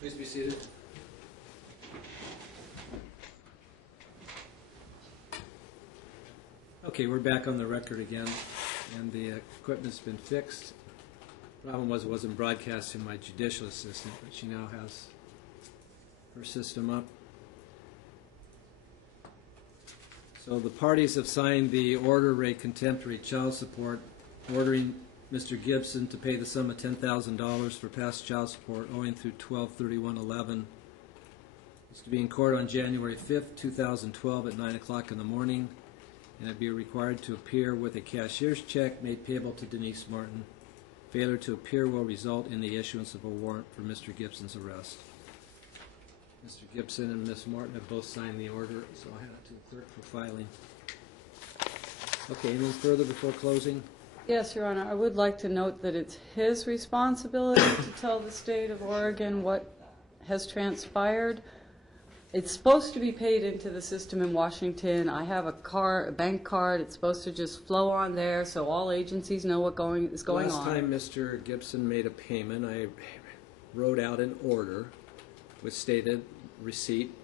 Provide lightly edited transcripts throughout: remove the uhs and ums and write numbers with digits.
Please be seated. Okay, we're back on the record again, and the equipment's been fixed. Problem was it wasn't broadcast to my judicial assistant, but she now has her system up. So the parties have signed the order rate contemptory child support, ordering Mr. Gibson to pay the sum of $10,000 for past child support owing through 12/31/11. It's to be in court on January 5th, 2012 at 9 o'clock in the morning, and it'd be required to appear with a cashier's check made payable to Denise Martin. Failure to appear will result in the issuance of a warrant for Mr. Gibson's arrest. Mr. Gibson and Ms. Martin have both signed the order, so I'll hand it to the clerk for filing. Okay, anything further before closing? Yes, Your Honor. I would like to note that it's his responsibility to tell the state of Oregon what has transpired. It's supposed to be paid into the system in Washington. I have a bank card. It's supposed to just flow on there so all agencies know what is going on. Last time Mr. Gibson made a payment, I wrote out an order which stated receipt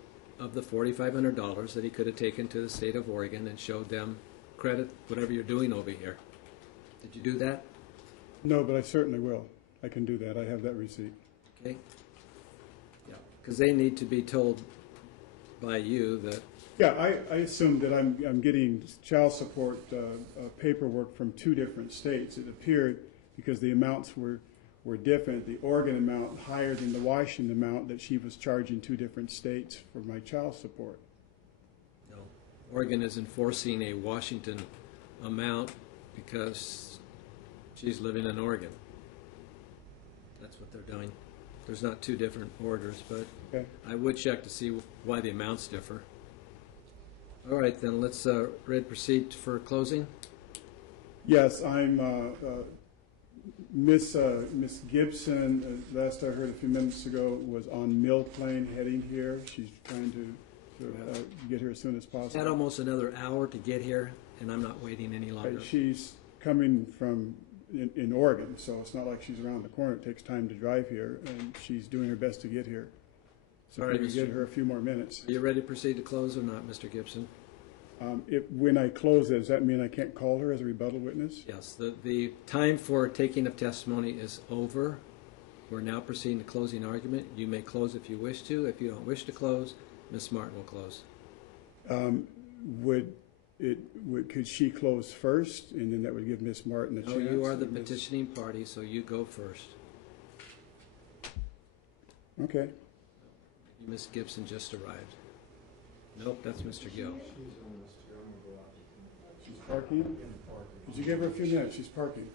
of the $4,500 that he could have taken to the state of Oregon and showed them credit whatever you're doing over here. Did you do that? No, but I certainly will. I can do that. I have that receipt. Okay. Yeah, because they need to be told by you that. Yeah, I assume that I'm getting child support paperwork from two different states. It appeared because the amounts were different. The Oregon amount higher than the Washington amount that she was charging two different states for my child support. No, Oregon is enforcing a Washington amount because she's living in Oregon. That's what they're doing. There's not two different orders, but okay. I would check to see why the amounts differ. All right, then let's proceed for closing. Yes, I'm Miss Gibson. Last I heard a few minutes ago was on Mill Plain heading here. She's trying to get here as soon as possible. Had almost another hour to get here, and I'm not waiting any longer. She's coming from in Oregon, so it's not like she's around the corner. It takes time to drive here, and she's doing her best to get here. So if we give her a few more minutes. Are you ready to proceed to close or not, Mr. Gibson? When I close it, does that mean I can't call her as a rebuttal witness? Yes. The time for taking of testimony is over. We're now proceeding to closing argument. You may close if you wish to. If you don't wish to close, Ms. Martin will close. Could she close first, and then that would give Ms. Martin a chance? No, you are the petitioning party, so you go first. Okay. Ms. Gibson just arrived. Nope, that's Mr. Gill. She's parking? Did you give her a few minutes? She's parking.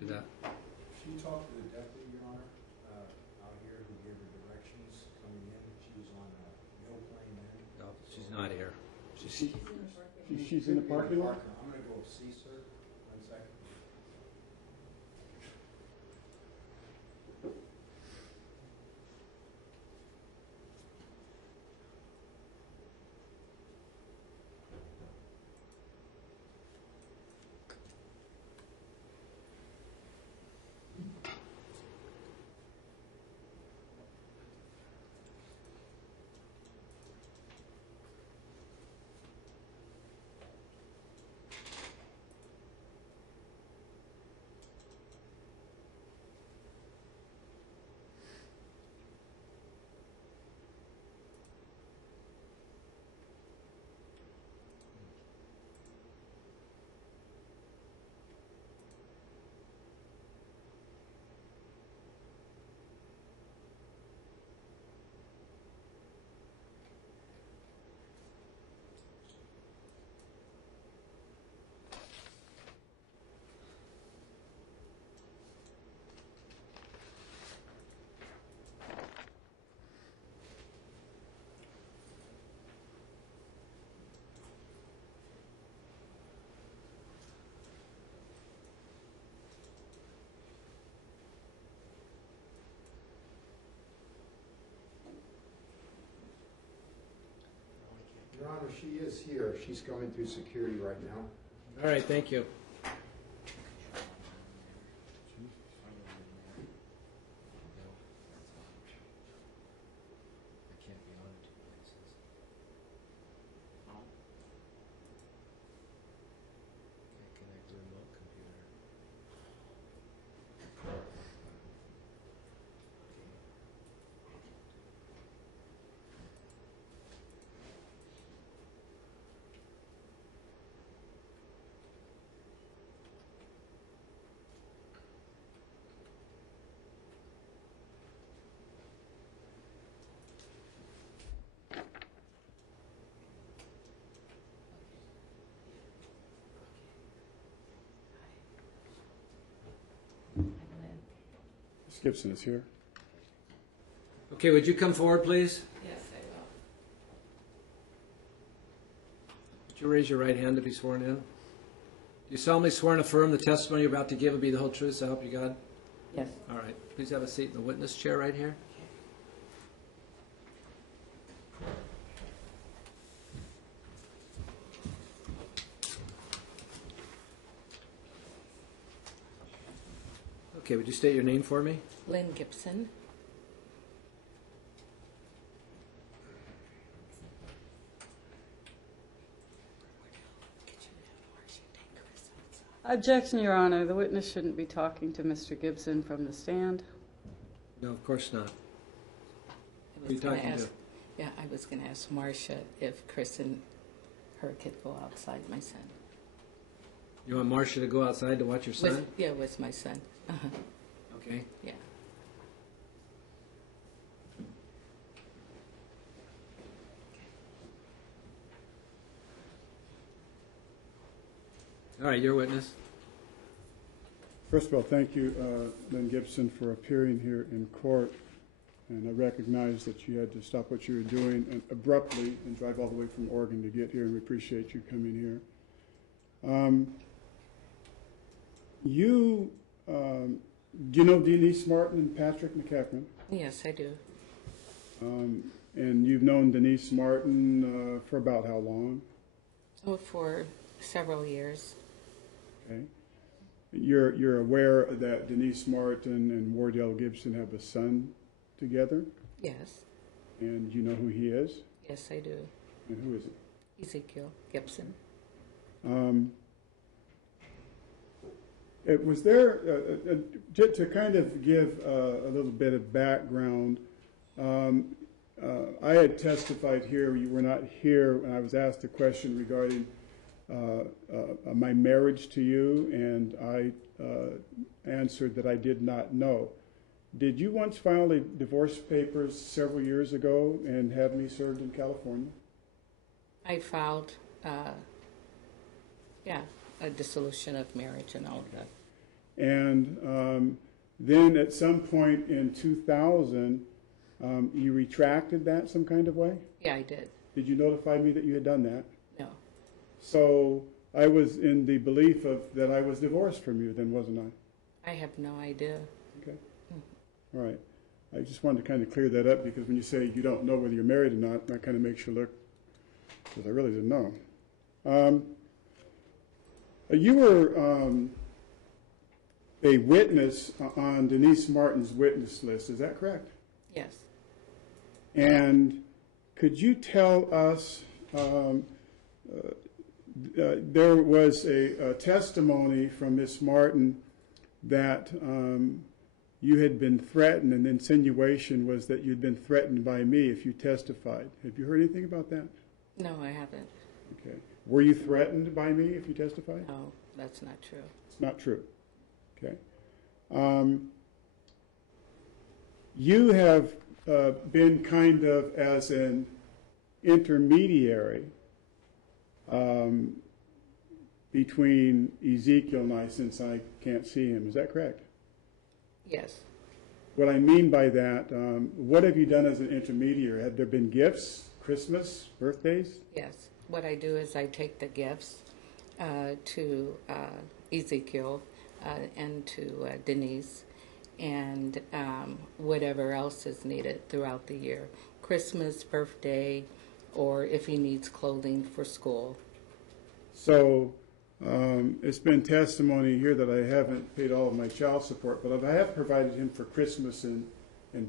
Do that. She talked to the deputy, Your Honor, out here who gave her directions coming in. She was on Mill Plain then. No, she's not here. She's in the parking lot? I'm going to go see sir. 1 second. Your Honor, she is here. She's going through security right now. All right, thank you. Gibson is here. Okay, would you come forward, please? Yes, I will. Would you raise your right hand to be sworn in? Do you solemnly swear and affirm the testimony you're about to give will be the whole truth, so help you God? Yes. All right. Please have a seat in the witness chair right here. Okay, would you state your name for me? Lynn Gibson. Objection, Your Honor. The witness shouldn't be talking to Mr. Gibson from the stand. No, of course not. I Who are you was gonna talking to? ask, yeah, I was going to ask Marcia if Chris and her could go outside, my son. You want Marcia to go outside to watch your son? With my son. Uh-huh. Okay. Yeah. All right, your witness. First of all, thank you, Lynn Gibson, for appearing here in court. And I recognize that you had to stop what you were doing and abruptly and drive all the way from Oregon to get here, and we appreciate you coming here. Do you know Denise Martin and Patrick McCaffrey? Yes, I do. And you've known Denise Martin for about how long? Oh, for several years. Okay. You're aware that Denise Martin and Wardell Gibson have a son together? Yes. And you know who he is? Yes, I do. And who is it? Ezekiel Gibson. It was there, to kind of give a little bit of background, I had testified here, you were not here, when I was asked a question regarding my marriage to you, and I answered that I did not know. Did you once file a divorce papers several years ago and have me served in California? I filed, a dissolution of marriage and all of that. And then at some point in 2000, you retracted that some kind of way? Yeah, I did. Did you notify me that you had done that? No. So I was in the belief that I was divorced from you then, wasn't I? I have no idea. Okay. All right. I just wanted to kind of clear that up, because when you say you don't know whether you're married or not, that kind of makes you look, because I really didn't know. You were a witness on Denise Martin's witness list, is that correct? Yes. And could you tell us, there was a testimony from Miss Martin that you had been threatened, and the insinuation was that you'd been threatened by me if you testified. Have you heard anything about that? No, I haven't. Okay. Were you threatened by me if you testified? No, that's not true. It's not true. Okay. You have been kind of as an intermediary between Ezekiel and I, since I can't see him. Is that correct? Yes. What I mean by that, what have you done as an intermediary? Have there been gifts, Christmas, birthdays? Yes. What I do is I take the gifts to Ezekiel and to Denise, and whatever else is needed throughout the year. Christmas, birthday, or if he needs clothing for school. So it's been testimony here that I haven't paid all of my child support, but I have provided him for Christmas and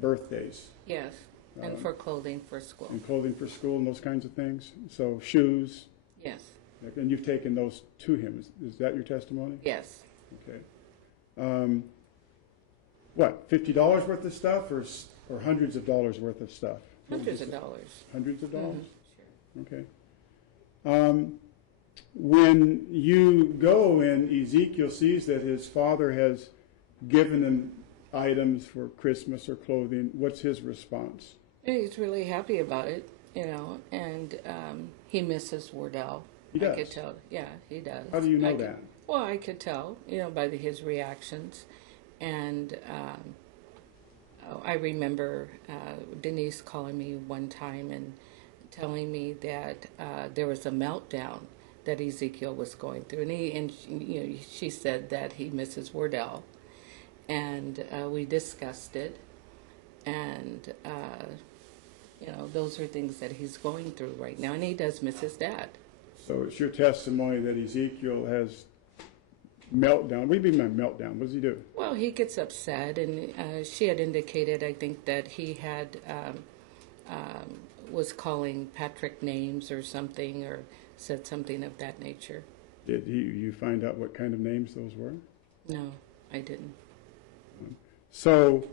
birthdays. Yes, and for clothing for school. And clothing for school and those kinds of things. So shoes. Yes. And you've taken those to him. Is that your testimony? Yes. Okay. What, $50 worth of stuff or hundreds of dollars worth of stuff? Hundreds of dollars. Hundreds of dollars? Sure. Okay. When you go and Ezekiel sees that his father has given him items for Christmas or clothing, what's his response? He's really happy about it, and he misses Wardell. He does? I could tell. Yeah, he does. How do you know that? Well, I could tell, by his reactions. And I remember Denise calling me one time and telling me that there was a meltdown that Ezekiel was going through, and she said that he misses Wardell, and we discussed it, and those are things that he's going through right now, and he does miss his dad. So it's your testimony that Ezekiel has meltdown. What do you mean by meltdown? What does he do? Well, he gets upset, and she had indicated, I think, that he had was calling Patrick names or something, or said something of that nature. Did you find out what kind of names those were? No, I didn't. So,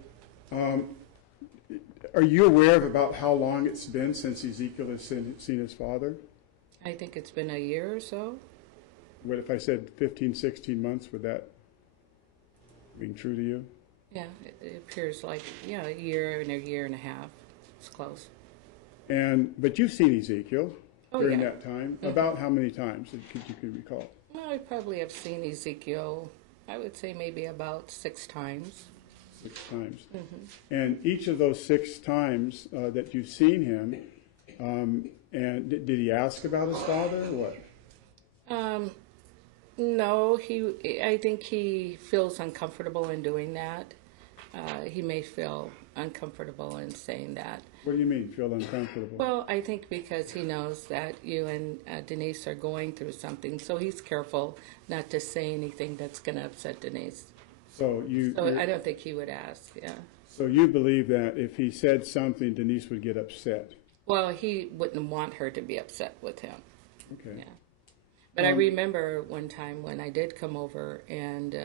are you aware of about how long it's been since Ezekiel has seen his father? I think it's been a year or so. What if I said 15, 16 months? Would that be true to you? Yeah, it appears like, a year and a half. It's close. But you've seen Ezekiel during that time. Mm-hmm. About how many times you can recall? Well, I probably have seen Ezekiel, I would say maybe about 6 times. 6 times. Mm-hmm. And each of those 6 times that you've seen him, and did he ask about his father or what? No, I think he feels uncomfortable in doing that. He may feel uncomfortable in saying that. What do you mean, feel uncomfortable? Well, I think because he knows that you and Denise are going through something, so he's careful not to say anything that's going to upset Denise. So I don't think he would ask, yeah. So you believe that if he said something, Denise would get upset? Well, he wouldn't want her to be upset with him. Okay. Yeah. But I remember one time when I did come over and,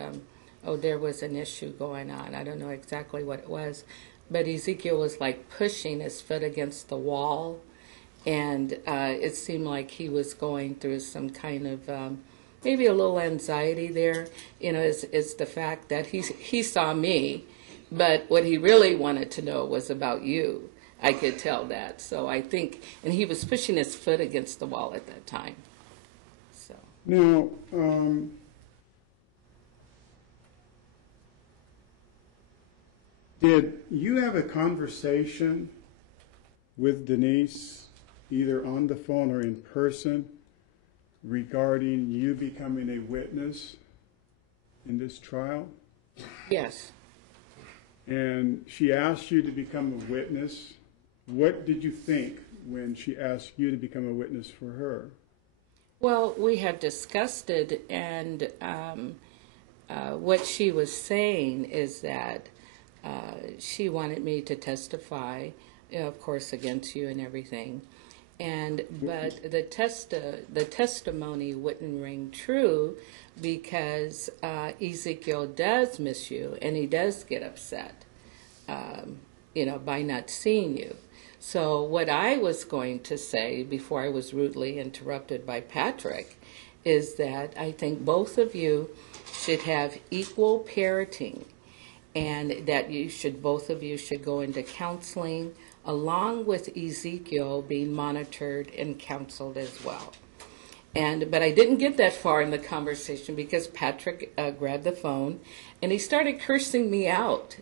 there was an issue going on. I don't know exactly what it was, but Ezekiel was like pushing his foot against the wall, and it seemed like he was going through some kind of maybe a little anxiety there. Is the fact that he saw me, but what he really wanted to know was about you. I could tell that. So I think, and he was pushing his foot against the wall at that time. So. Now, did you have a conversation with Denise, either on the phone or in person, regarding you becoming a witness in this trial? Yes. And she asked you to become a witness. What did you think when she asked you to become a witness for her? Well, we had discussed it, and what she was saying is that she wanted me to testify, of course, against you and everything. But the testimony wouldn't ring true because Ezekiel does miss you, and he does get upset, by not seeing you. So what I was going to say before I was rudely interrupted by Patrick is that I think both of you should have equal parenting, and that both of you should go into counseling along with Ezekiel being monitored and counseled as well. But I didn't get that far in the conversation because Patrick grabbed the phone and he started cursing me out,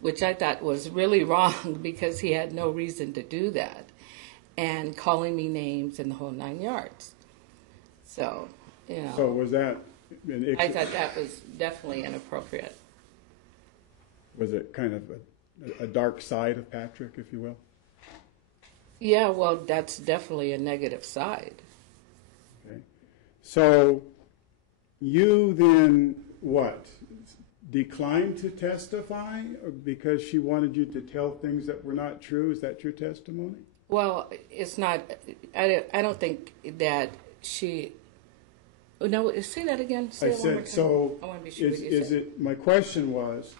which I thought was really wrong because he had no reason to do that, and calling me names and the whole 9 yards. So, So was that I thought that was definitely inappropriate. Was it kind of a dark side of Patrick, if you will? Yeah, well, that's definitely a negative side. Okay. So you then, declined to testify because she wanted you to tell things that were not true? Is that your testimony? Well, it's not, I don't think that she, no, say that again. Say it one more time. So I want to be sure what you said. my question was,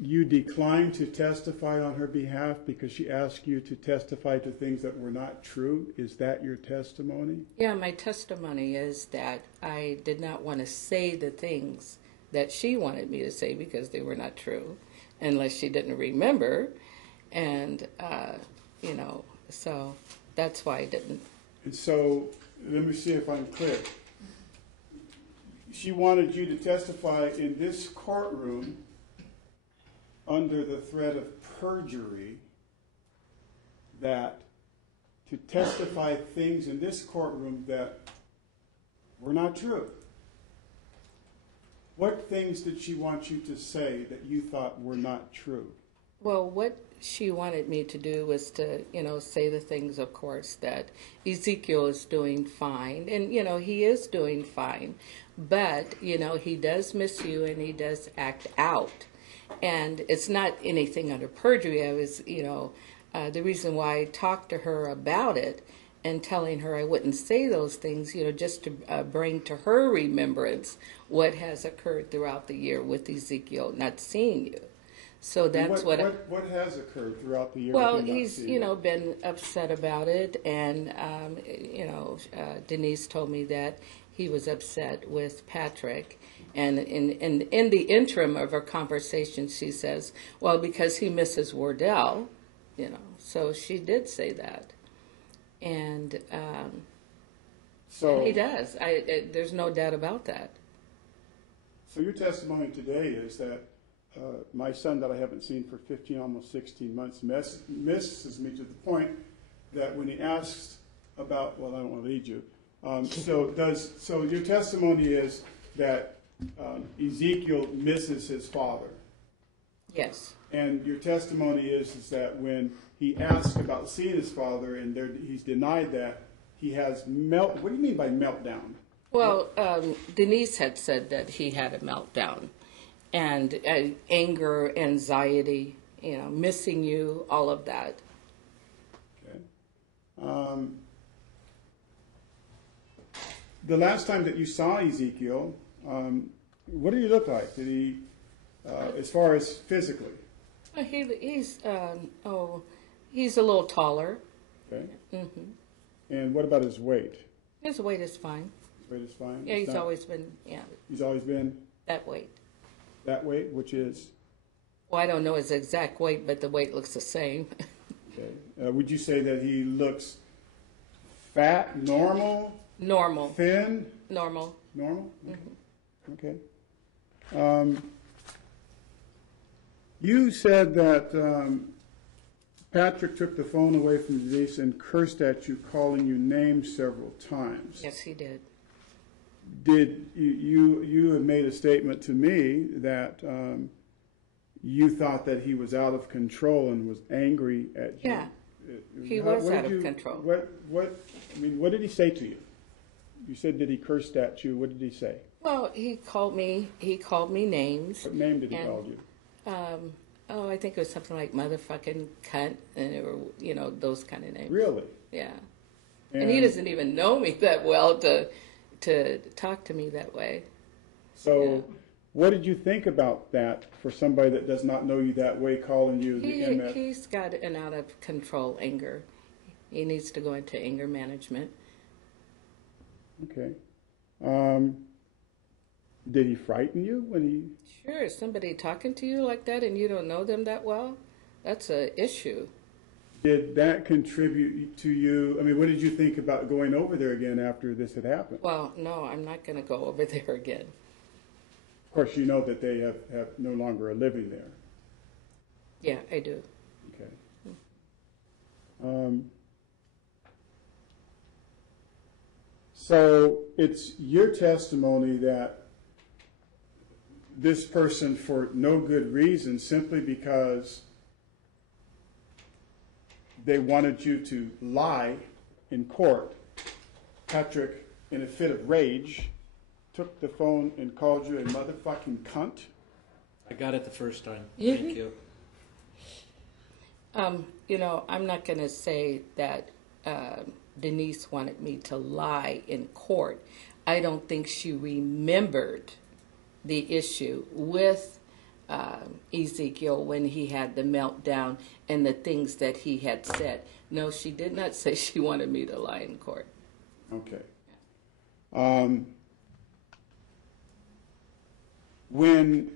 you declined to testify on her behalf because she asked you to testify to things that were not true. Is that your testimony? Yeah, my testimony is that I did not want to say the things that she wanted me to say because they were not true, unless she didn't remember. And, so that's why I didn't. And so, let me see if I'm clear. She wanted you to testify in this courtroom under the threat of perjury that to testify things in this courtroom that were not true. What things did she want you to say that you thought were not true? Well, what she wanted me to do was to, say the things, of course, that Ezekiel is doing fine. And, he is doing fine. But, he does miss you and he does act out. And it's not anything under perjury. I was, the reason why I talked to her about it and telling her I wouldn't say those things, just to bring to her remembrance what has occurred throughout the year with Ezekiel not seeing you. So that's what has occurred throughout the year? Well, he's been upset about it, and Denise told me that he was upset with Patrick, and in the interim of our conversation, she says, "Well, because he misses Wardell," So she did say that, and so he does. There's no doubt about that. So your testimony today is that my son that I haven't seen for 15, almost 16 months misses me to the point that when he asks about, well, I don't want to lead you. So your testimony is that Ezekiel misses his father. Yes. And your testimony is that when he asks about seeing his father and he's denied that, he has what do you mean by meltdown? Well, Denise had said that he had a meltdown. And anger, anxiety, missing you, all of that. Okay. The last time that you saw Ezekiel, what did he look like? Did he, as far as physically? He's a little taller. Okay. Mm-hmm. And what about his weight? His weight is fine. His weight is fine? Yeah, he's always been, He's always been? That weight. That weight, which is? Well, I don't know his exact weight, but the weight looks the same. Okay. Would you say that he looks fat, normal? Normal. Thin? Normal. Normal? Okay. Mm-hmm. Okay. You said that Patrick took the phone away from Denise and cursed at you, calling you names several times. Yes, he did. Did you had made a statement to me that you thought that he was out of control and was angry at you? Yeah, he was out of control. What did he say to you? You said that he cursed at you. What did he say? Well, he called me names. What name did he call you? I think it was something like motherfucking cunt, and it were, those kind of names. Really? Yeah. And he doesn't even know me that well to talk to me that way. So, what did you think about that for somebody that does not know you that way, calling you the MF? He's got an out of control anger. He needs to go into anger management. Okay. Did he frighten you when he? Sure, somebody talking to you like that and you don't know them that well, that's an issue. Did that contribute to you? I mean, what did you think about going over there again after this had happened? Well, no, I'm not going to go over there again. Of course, you know that they have no longer a living there. Yeah, I do. Okay. So it's your testimony that this person, for no good reason, simply because they wanted you to lie in court, Patrick, in a fit of rage, took the phone and called you a motherfucking cunt? I got it the first time. Thank you. I'm not going to say that Denise wanted me to lie in court. I don't think she remembered the issue with Ezekiel when he had the meltdown and the things that he had said. No, she did not say she wanted me to lie in court. Okay. When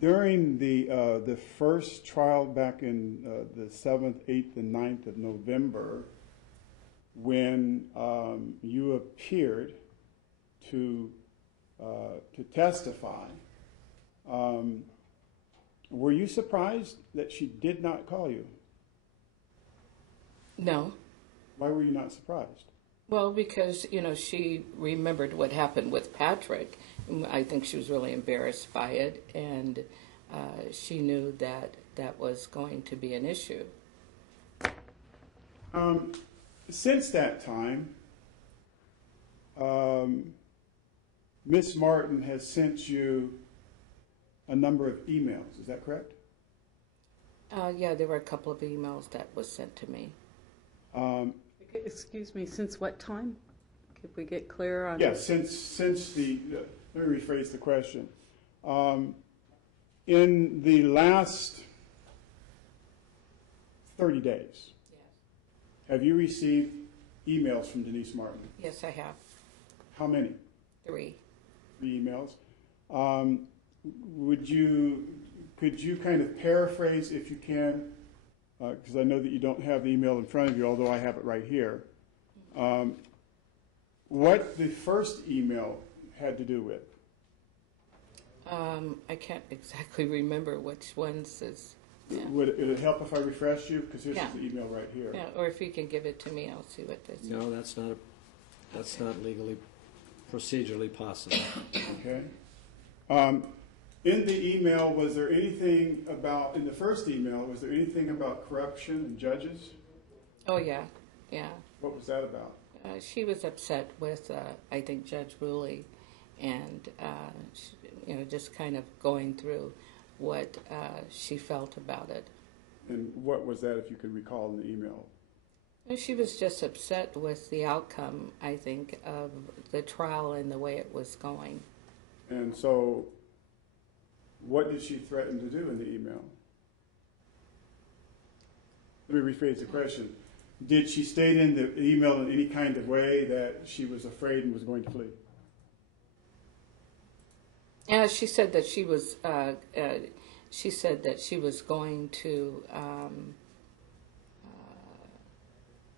during the first trial back in the 7th, 8th, and 9th of November, when you appeared to testify, Were you surprised that she did not call you? No. Why were you not surprised? Well, because, she remembered what happened with Patrick. I think she was really embarrassed by it, and she knew that that was going to be an issue. Since that time, Miss Martin has sent you a number of emails. Is that correct? Yeah, there were a couple of emails that was sent to me. Excuse me, since what time? Could we get clear on? Yes, since the, let me rephrase the question. In the last 30 days, Yes. have you received emails from Denise Martin? Yes, I have. How many? 3. 3 emails. Could you kind of paraphrase, if you can, because I know that you don't have the email in front of you, although I have it right here, what the first email had to do with? I can't exactly remember which ones is. Yeah. Would it help if I refreshed you? Because here's Yeah. the email right here. Yeah, or if you can give it to me, I'll see what this is. No, that's not legally, procedurally possible. Okay. In the email, was there anything about, in the first email, was there anything about corruption and judges? Oh, yeah, yeah. What was that about? She was upset with, I think, Judge Ruley, and, just kind of going through what she felt about it. And what was that, if you could recall in the email? She was just upset with the outcome, I think, of the trial and the way it was going. And so, what did she threaten to do in the email? Let me rephrase the question. Did she state in the email in any kind of way that she was afraid and was going to flee? Yeah, she said that she was. She said that she was going to.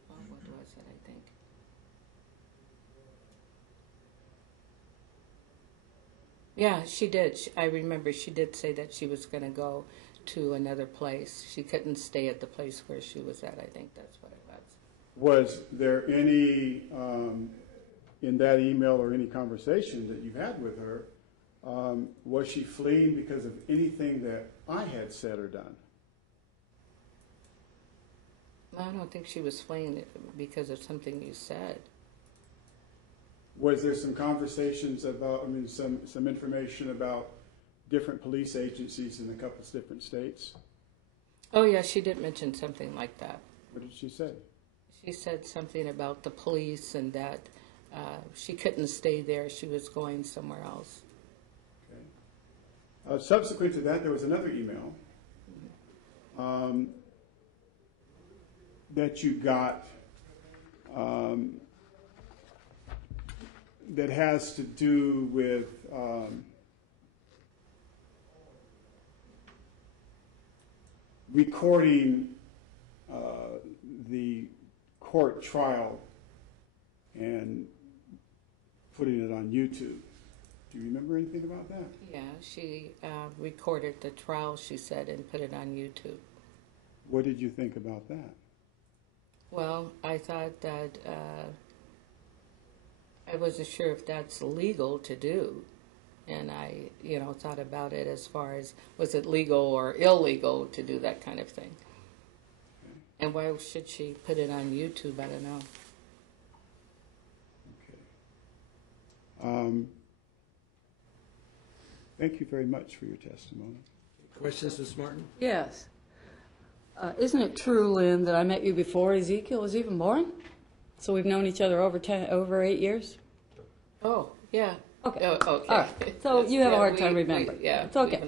What was it? I think. Yeah, she did. I remember she did say that she was going to go to another place. She couldn't stay at the place where she was at. I think that's what it was. Was there any, in that email or any conversation that you had with her, was she fleeing because of anything that I had said or done? I don't think she was fleeing because of something you said. Was there some conversations about, some information about different police agencies in a couple of different states? Oh, yeah, she did mention something like that. What did she say? She said something about the police and that she couldn't stay there. She was going somewhere else. Okay. Subsequent to that, there was another email that you got that has to do with recording the court trial and putting it on YouTube. Do you remember anything about that? Yeah, she recorded the trial, she said, and put it on YouTube. What did you think about that? Well, I thought that I wasn't sure if that's legal to do. And I, thought about it as far as, was it legal or illegal to do that kind of thing? Okay. And why should she put it on YouTube? I don't know. Okay. Thank you very much for your testimony. Questions, Ms. Martin? Yes. Isn't it true, Lynn, that I met you before Ezekiel was even born? So we've known each other over 8 years? Oh, yeah. Okay. Oh, okay. All right. So you have a hard time remembering. Yeah. It's okay.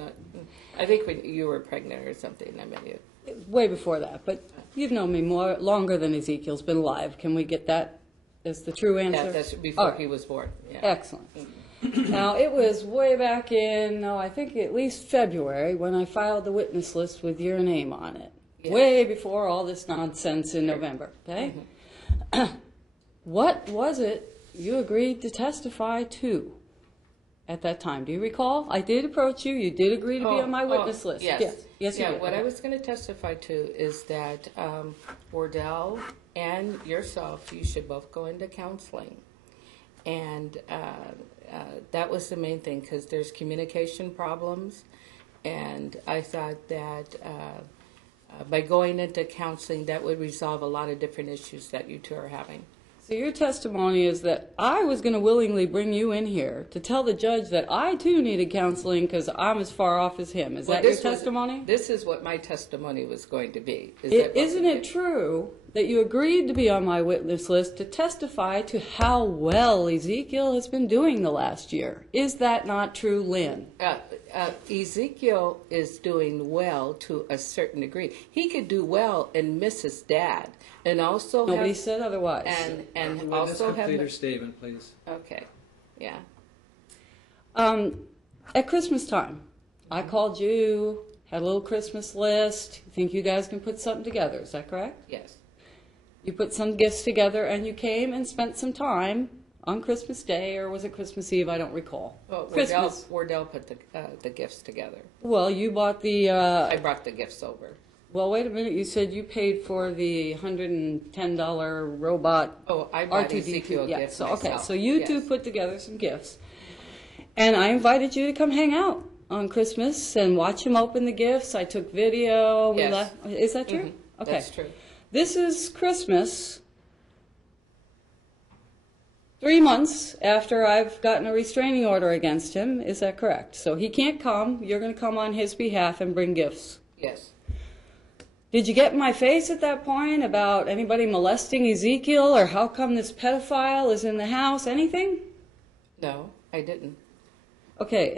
I think when you were pregnant or something, I met you. Way before that, but you've known me longer than Ezekiel's been alive. Can we get that as the true answer? Yeah, that's before he was born. Yeah. Excellent. Now, it was way back in, I think at least February, when I filed the witness list with your name on it. Yes. Way before all this nonsense in November, okay? Mm-hmm. What was it you agreed to testify to at that time? Do you recall? I did approach you. You did agree to be on my witness list. Yes. Yes, you Yeah, did. what I was going to testify to is that Wardell and yourself, you should both go into counseling. And that was the main thing, because there's communication problems. And I thought that by going into counseling, that would resolve a lot of different issues that you two are having. So your testimony is that I was going to willingly bring you in here to tell the judge that I too needed counseling because I'm as far off as him. Is that your testimony? This is what my testimony was going to be. Isn't it true that you agreed to be on my witness list to testify to how well Ezekiel has been doing the last year? Is that not true, Lynn? Ezekiel is doing well to a certain degree. He could do well and miss his dad, and also Nobody said otherwise. And Witness also complete have her statement, please. okay, yeah. At Christmas time, I called you, had a little Christmas list. Think you guys can put something together? Is that correct? Yes. You put some gifts together, and you came and spent some time on Christmas Day, or was it Christmas Eve? I don't recall. Well, Christmas. Wardell put the gifts together. Well, you bought the. I brought the gifts over. Well, wait a minute. You said you paid for the $110 robot. Oh, I bought R2D2. Ezekiel Yeah. gifts So myself. okay. So you two Yes. put together some gifts, and I invited you to come hang out on Christmas and watch him open the gifts. I took video. We Yes. left. Is that true? Mhm. Okay. That's true. This is Christmas, 3 months after I've gotten a restraining order against him. Is that correct? So he can't come. You're going to come on his behalf and bring gifts. Yes. Did you get in my face at that point about anybody molesting Ezekiel, or how come this pedophile is in the house? Anything? No, I didn't. Okay.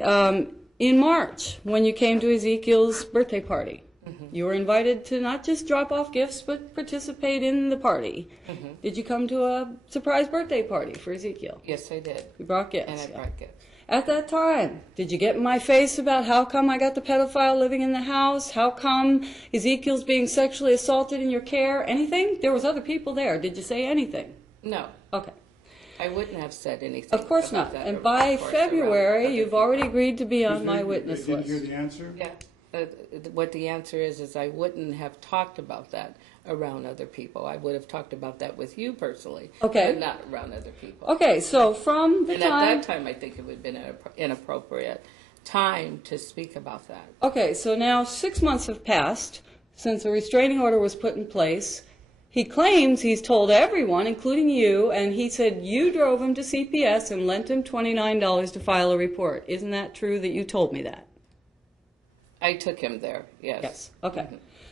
In March, when you came to Ezekiel's birthday party, you were invited to not just drop off gifts, but participate in the party. Did you come to a surprise birthday party for Ezekiel? Yes, I did. You brought gifts. And I yeah. brought gifts. At that time, did you get in my face about how come I got the pedophile living in the house? How come Ezekiel's being sexually assaulted in your care? Anything? There was other people there. Did you say anything? No, Okay. I wouldn't have said anything. Of course about not. that, And of by course, around February, other you've people. already agreed to be on Did my you- witness Didn't hear list. the answer? Yeah. What the answer is I wouldn't have talked about that around other people. I would have talked about that with you personally, Okay. but not around other people. Okay, so from the And time... at that time, I think it would have been an inappropriate time to speak about that. Okay, so now 6 months have passed since a restraining order was put in place. He claims he's told everyone, including you, and he said you drove him to CPS and lent him $29 to file a report. Isn't that true that you told me that? I took him there, yes. Yes. Okay.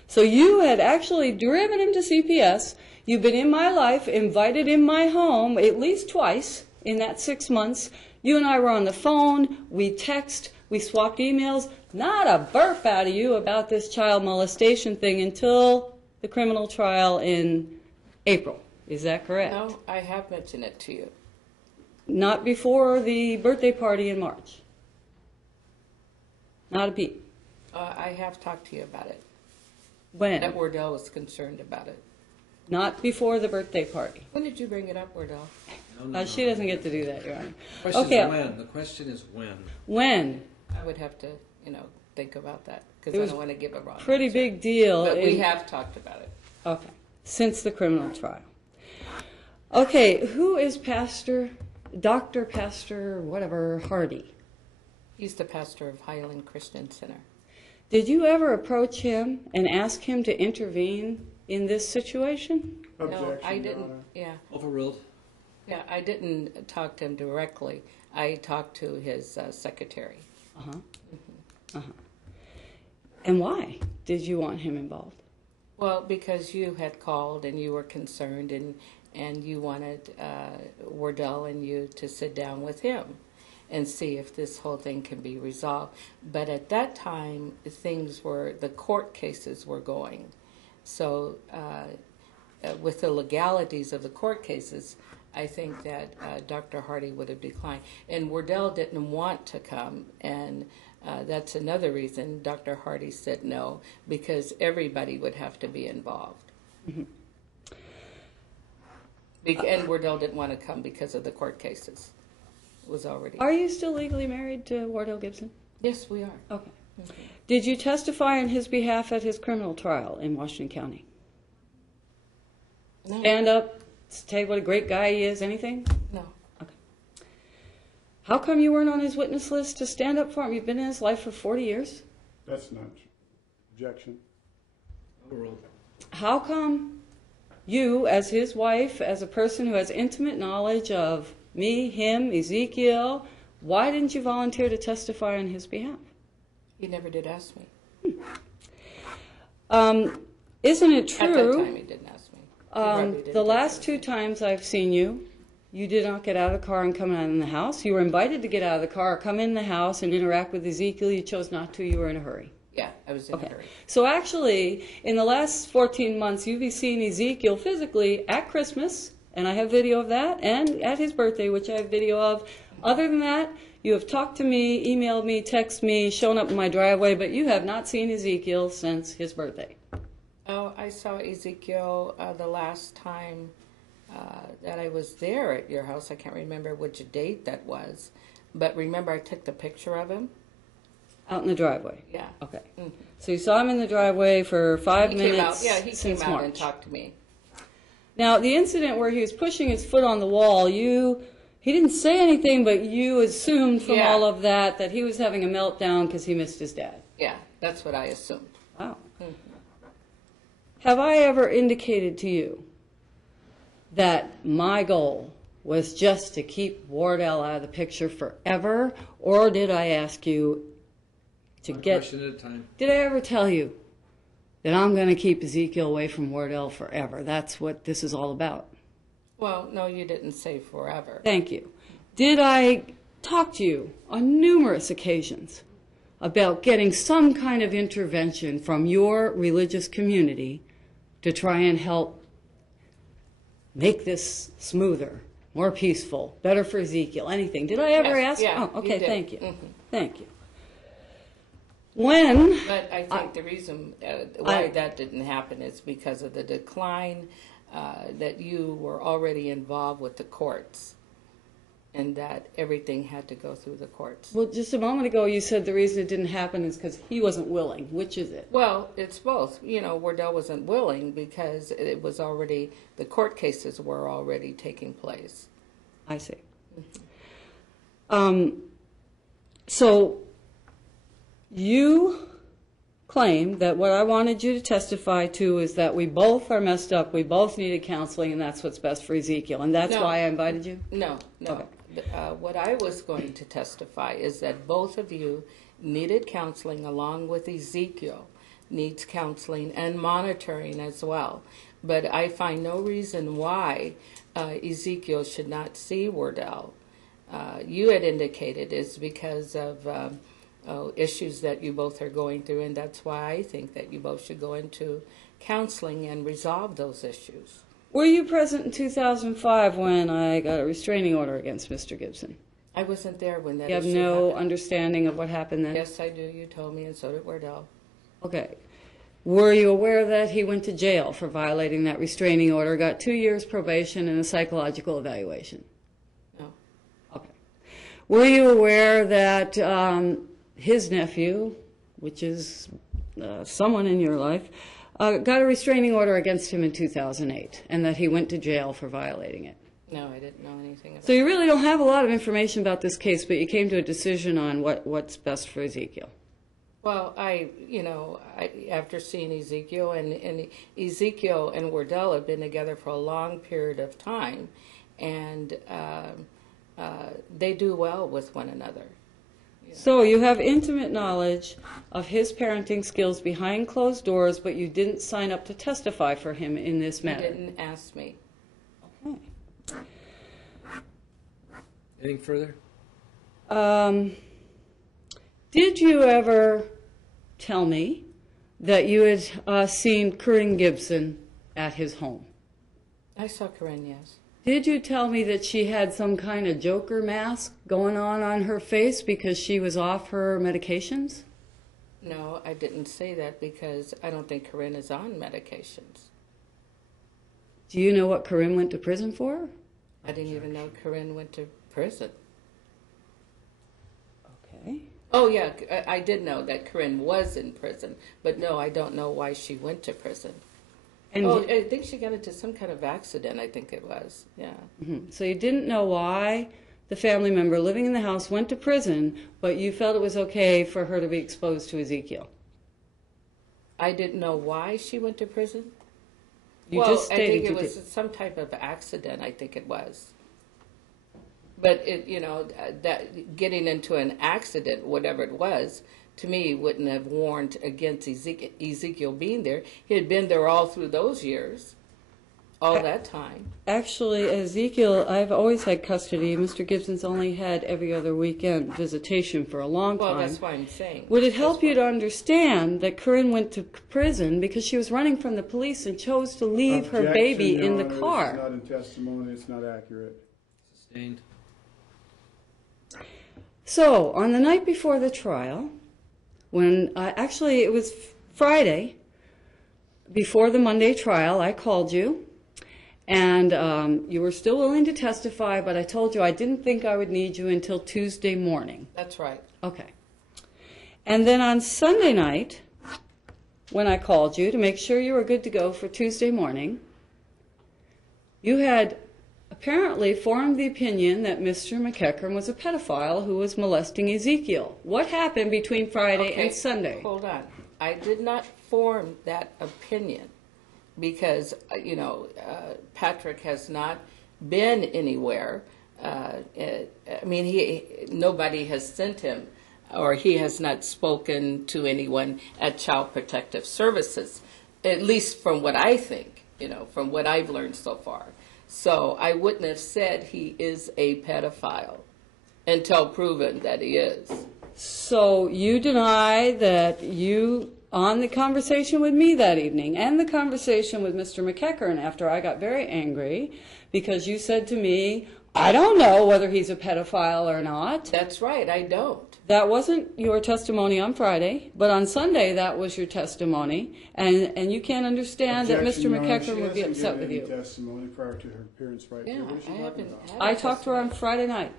So you had actually driven him to CPS. You've been in my life, invited in my home at least twice in that 6 months. You and I were on the phone. We text. We swapped emails. Not a burp out of you about this child molestation thing until the criminal trial in April. Is that correct? No, I have mentioned it to you. Not before the birthday party in March. Not a peep. I have talked to you about it. When? That Wardell was concerned about it. Not before the birthday party. When did you bring it up, Wardell? No, She doesn't get to do that, Your Honor. The question Okay. is when. The question is when. When? I would have to, think about that It because I was don't want to give a wrong Pretty answer. big deal. But we in- have talked about it. Okay. Since the criminal trial. Okay, who is Dr. Pastor, whatever, Hardy? He's the pastor of Highland Christian Center. Did you ever approach him and ask him to intervene in this situation? Objection, No, I Your didn't. Honor. Yeah, Overruled. yeah, I didn't talk to him directly. I talked to his secretary. Uh-huh. Uh-huh. And why did you want him involved? Well, because you had called and you were concerned and you wanted Wardell and you to sit down with him and see if this whole thing can be resolved. But at that time, the court cases were going. So with the legalities of the court cases, I think that Dr. Hardy would have declined. And Wardell didn't want to come, and that's another reason Dr. Hardy said no, because everybody would have to be involved. Mm-hmm. And Wardell didn't want to come because of the court cases. was already. Are you still legally married to Wardell Gibson? Yes, we are. Okay. Mhm. Did you testify on his behalf at his criminal trial in Washington County? No. Stand up, tell you what a great guy he is, anything? No. Okay. How come you weren't on his witness list to stand up for him? You've been in his life for 40 years. That's not objection. Overruled. How come you, as his wife, as a person who has intimate knowledge of me, him, Ezekiel, why didn't you volunteer to testify on his behalf? He never did ask me. Isn't it true? At that time, he didn't ask me. He probably didn't The take last it. 2 times I've seen you, you did not get out of the car and come out in the house. You were invited to get out of the car, come in the house, and interact with Ezekiel. You chose not to. You were in a hurry. Yeah, I was in a hurry. So actually, in the last 14 months, you've seen Ezekiel physically at Christmas, and I have video of that, and at his birthday, which I have video of. Other than that, you have talked to me, emailed me, texted me, shown up in my driveway, but you have not seen Ezekiel since his birthday. Oh, I saw Ezekiel the last time that I was there at your house. I can't remember which date that was, but remember I took the picture of him? Out in the driveway? Yeah. Okay. Mhm. So you saw him in the driveway for 5 He minutes came out, he since came out March. and talked to me. Now, the incident where he was pushing his foot on the wall, he didn't say anything, but you assumed from Yeah. all of that he was having a meltdown because he missed his dad. Yeah, that's what I assumed. Wow. Mhm. Have I ever indicated to you that my goal was just to keep Wardell out of the picture forever, or did I ask you to One get... question at a time. Did I ever tell you that I'm going to keep Ezekiel away from Wardell forever? That's what this is all about. Well, no, you didn't say forever. Thank you. Did I talk to you on numerous occasions about getting some kind of intervention from your religious community to try and help make this smoother, more peaceful, better for Ezekiel, anything? Did I ever Yes, ask? yeah, Oh, okay, you did. thank you. Mhm. Thank you. When... But I think the reason why that didn't happen is because of the decline that you were already involved with the courts, and that everything had to go through the courts. Well, just a moment ago you said the reason it didn't happen is because he wasn't willing. Which is it? Well, it's both. You know, Wardell wasn't willing because it was already, the court cases were already taking place. I see. So you claim that what I wanted you to testify to is that we both are messed up, we both needed counseling, and that's what's best for Ezekiel, and that's No. why I invited you? No. Okay. What I was going to testify is that both of you needed counseling along with Ezekiel needs counseling and monitoring as well. But I find no reason why Ezekiel should not see Wardell. You had indicated it's because of issues that you both are going through, and that's why I think that you both should go into counseling and resolve those issues. Were you present in 2005 when I got a restraining order against Mr. Gibson? I wasn't there when that You have issue no happened. understanding of what happened then? Yes, I do. You told me, and so did Wardell. Okay. Were you aware that he went to jail for violating that restraining order, got 2 years probation and a psychological evaluation? No. Okay. Were you aware that his nephew, which is someone in your life, got a restraining order against him in 2008, and that he went to jail for violating it? No, I didn't know anything about So you really don't have a lot of information about this case, but you came to a decision on what's best for Ezekiel. Well, after seeing Ezekiel, and Ezekiel and Wardell have been together for a long period of time, and they do well with one another. So you have intimate knowledge of his parenting skills behind closed doors, but you didn't sign up to testify for him in this He matter. didn't ask me. Okay. Anything further? Did you ever tell me that you had seen Corinne Gibson at his home? I saw Corinne, yes. Did you tell me that she had some kind of Joker mask going on her face because she was off her medications? No, I didn't say that because I don't think Corinne is on medications. Do you know what Corinne went to prison for? I didn't even know Corinne went to prison. Okay. Oh, yeah, I did know that Corinne was in prison, but no, I don't know why she went to prison. And Oh, I think she got into some kind of accident, I think it was, yeah. so you didn't know why the family member living in the house went to prison, but you felt it was okay for her to be exposed to Ezekiel. I didn't know why she went to prison. You Well, just stated I think you it was did. some type of accident, I think it was. But it, that getting into an accident, whatever it was, to me wouldn't have warned against Ezekiel being there. He had been there all through those years, all that time. Actually, Ezekiel, I've always had custody. Mr. Gibson's only had every other weekend visitation for a long time. Well, that's why I'm saying. Would it help you to understand that Corinne went to prison because she was running from the police and chose to leave her Objection, baby Your in the Honor, This car? is not in testimony. It's not accurate. Sustained. So, on the night before the trial, when actually it was Friday, before the Monday trial, I called you, and you were still willing to testify, but I told you I didn't think I would need you until Tuesday morning. That's right. Okay. And then on Sunday night, when I called you to make sure you were good to go for Tuesday morning, you had apparently formed the opinion that Mr. McEachern was a pedophile who was molesting Ezekiel. What happened between Friday Okay, and Sunday? Hold on. I did not form that opinion because, Patrick has not been anywhere. Nobody has sent him, or he has not spoken to anyone at Child Protective Services, at least from what I think, from what I've learned so far. So I wouldn't have said he is a pedophile until proven that he is. So you deny that you, on the conversation with me that evening and the conversation with Mr. McEachern after I got very angry because you said to me, I don't know whether he's a pedophile or not. That's right, I don't. That wasn't your testimony on Friday, but on Sunday that was your testimony, and you can't understand that Mr. Objection, Your Honor. McEachern would be upset with She you. hasn't given any testimony prior to her appearance right Yeah, here. What is she I talking haven't about? had I a talked to her on testimony. Friday night.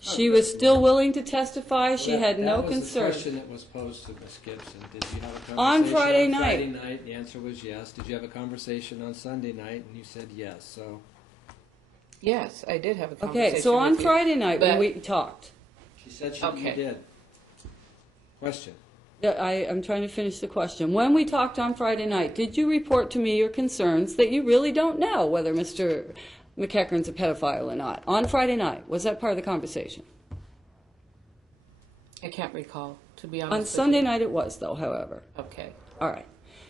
She was still willing to testify. She Well, had no That was the concern. question that was posed to Ms. Gibson. Did you have a conversation On Friday on night. Friday night? The answer was yes. Did you have a conversation on Sunday night? And you said yes. So Yes, I did have a conversation. Okay, so on with you. Friday night when But- we talked, she said you Okay. did. Question. I'm trying to finish the question. When we talked on Friday night, did you report to me your concerns that you really don't know whether Mr. McEachern's a pedophile or not? On Friday night, was that part of the conversation? I can't recall, to be honest. On with Sunday you. night it was, though, however. Okay. All right.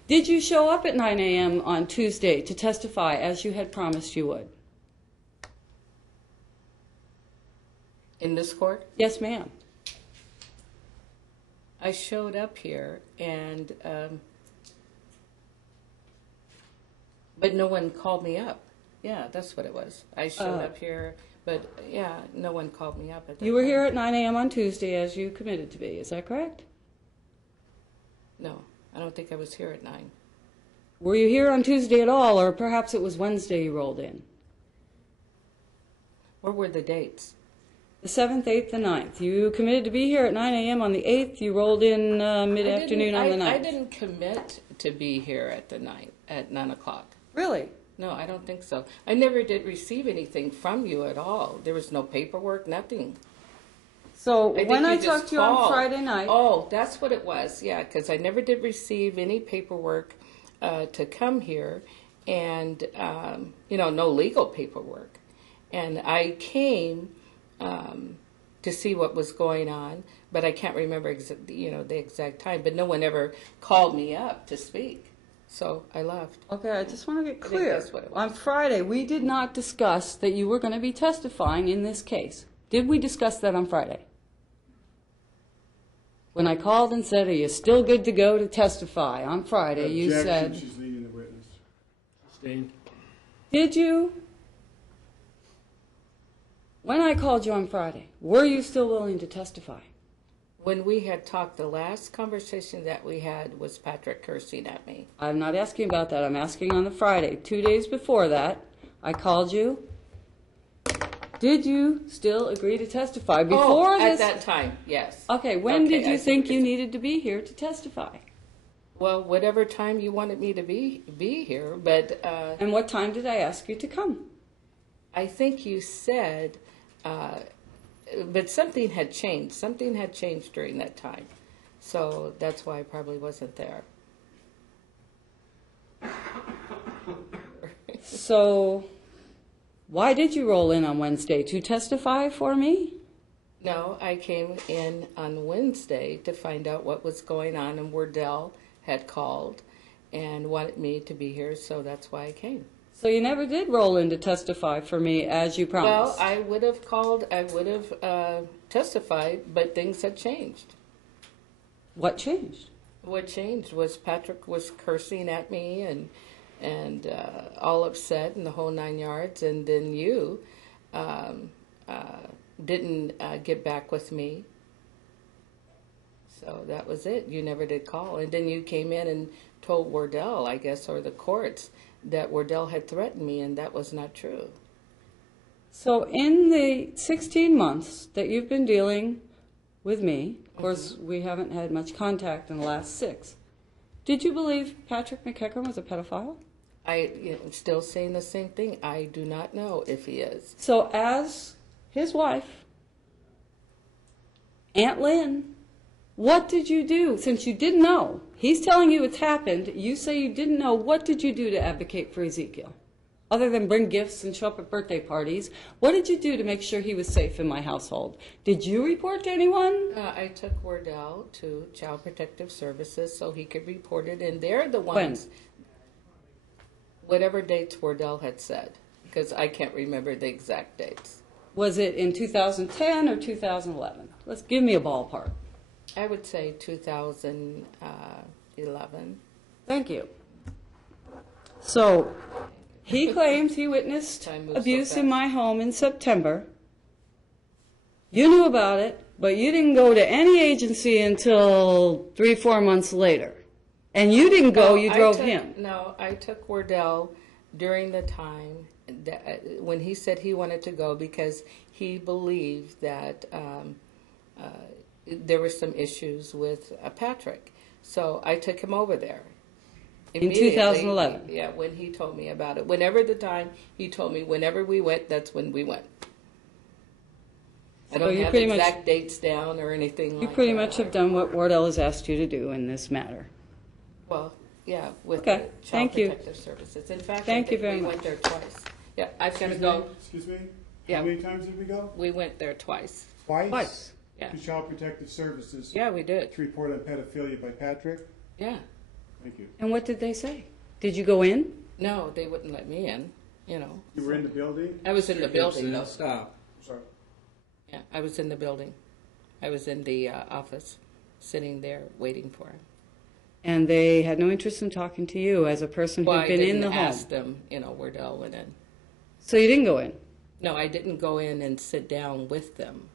Did you show up at 9 a.m. on Tuesday to testify as you had promised you would? In this court, Yes, ma'am. I showed up here and, but no one called me up. Yeah, that's what it was. I showed up here, but yeah, no one called me up at that You were time. here at 9 a.m. on Tuesday as you committed to be. Is that correct? No, I don't think I was here at 9. Were you here on Tuesday at all, or perhaps it was Wednesday you rolled in? What were the dates? The 7th, 8th, and 9th. You committed to be here at 9 a.m. on the 8th. You rolled in mid-afternoon on the 9th. I didn't commit to be here at 9 o'clock. Really? No, I don't think so. I never did receive anything from you at all. There was no paperwork, nothing. So think when you I just talked to you on called. Friday night, Oh, that's what it was. Yeah, because I never did receive any paperwork to come here, and no legal paperwork. And I came to see what was going on, but I can't remember the exact time. But no one ever called me up to speak, so I left. okay, I just want to get think clear. that's what it was. On Friday, we did not discuss that you were going to be testifying in this case. Did we discuss that on Friday? When I called and said, are you still good to go to testify? On Friday, you Objection, said, she's leading the witness. Sustained. did you? When I called you on Friday, were you still willing to testify? When we had talked, the last conversation that we had was Patrick cursing at me. I'm not asking about that. I'm asking on the Friday. 2 days before that, I called you Did you still agree to testify before at this? that time, yes. Okay, when did I you see think what you you're needed to be here to testify? Well, whatever time you wanted me to be here, but And what time did I ask you to come? I think you said, but something had changed. Something had changed during that time, so that's why I probably wasn't there. So, why did you roll in on Wednesday? To testify for me? No, I came in on Wednesday to find out what was going on, and Wardell had called and wanted me to be here, so that's why I came. So you never did roll in to testify for me as you promised? Well, I would have called, I would have testified, but things had changed. What changed? What changed was Patrick was cursing at me and all upset and the whole 9 yards, and then you didn't get back with me. So that was it. You never did call. And then you came in and told Wardell, I guess, or the courts, that Wardell had threatened me, and that was not true. So in the 16 months that you've been dealing with me, of course, we haven't had much contact in the last 6, did you believe Patrick McEachern was a pedophile? I'm still saying the same thing. I do not know if he is. So as his wife, Aunt Lynn, what did you do since you didn't know? He's telling you it's happened. You say you didn't know. What did you do to advocate for Ezekiel? Other than bring gifts and show up at birthday parties, what did you do to make sure he was safe in my household? Did you report to anyone? I took Wardell to Child Protective Services so he could report it, and they're the ones, whatever dates Wardell had said, because I can't remember the exact dates. Was it in 2010 or 2011? Let's give me a ballpark. I would say 2011. Thank you. So he claims he witnessed Time moves so abuse in fast. my home in September. You knew about it, but you didn't go to any agency until 3-4 months later. And you didn't go, you drove him. No, I took Wardell during the time that, when he said he wanted to go because he believed that there were some issues with Patrick. So I took him over there. In 2011? Yeah, when he told me about it. Whenever the time he told me, whenever we went, that's when we went. I don't have exact dates down or anything like that. You pretty much have done what Wardell has asked you to do in this matter. Well, yeah, with Okay, the Child thank you. Protective Services. In fact, Thank I you think very we much. went there twice. Yeah, I've got to Excuse go. me? Excuse me? Yeah. How many times did we go? We went there twice. Twice? Yeah. To Child Protective Services Yeah, we did. to report on pedophilia by Patrick? Yeah. Thank you. And what did they say? Did you go in? No, they wouldn't let me in, you know. You were in the building? I was in the building, Gibson, though. stop. Sorry. Yeah, I was in the building. I was in the office, sitting there waiting for him. And they had no interest in talking to you as a person Well, who'd I been didn't in the home. ask them, you know, Wardell went in. So you didn't go in. No, I didn't go in and sit down with them.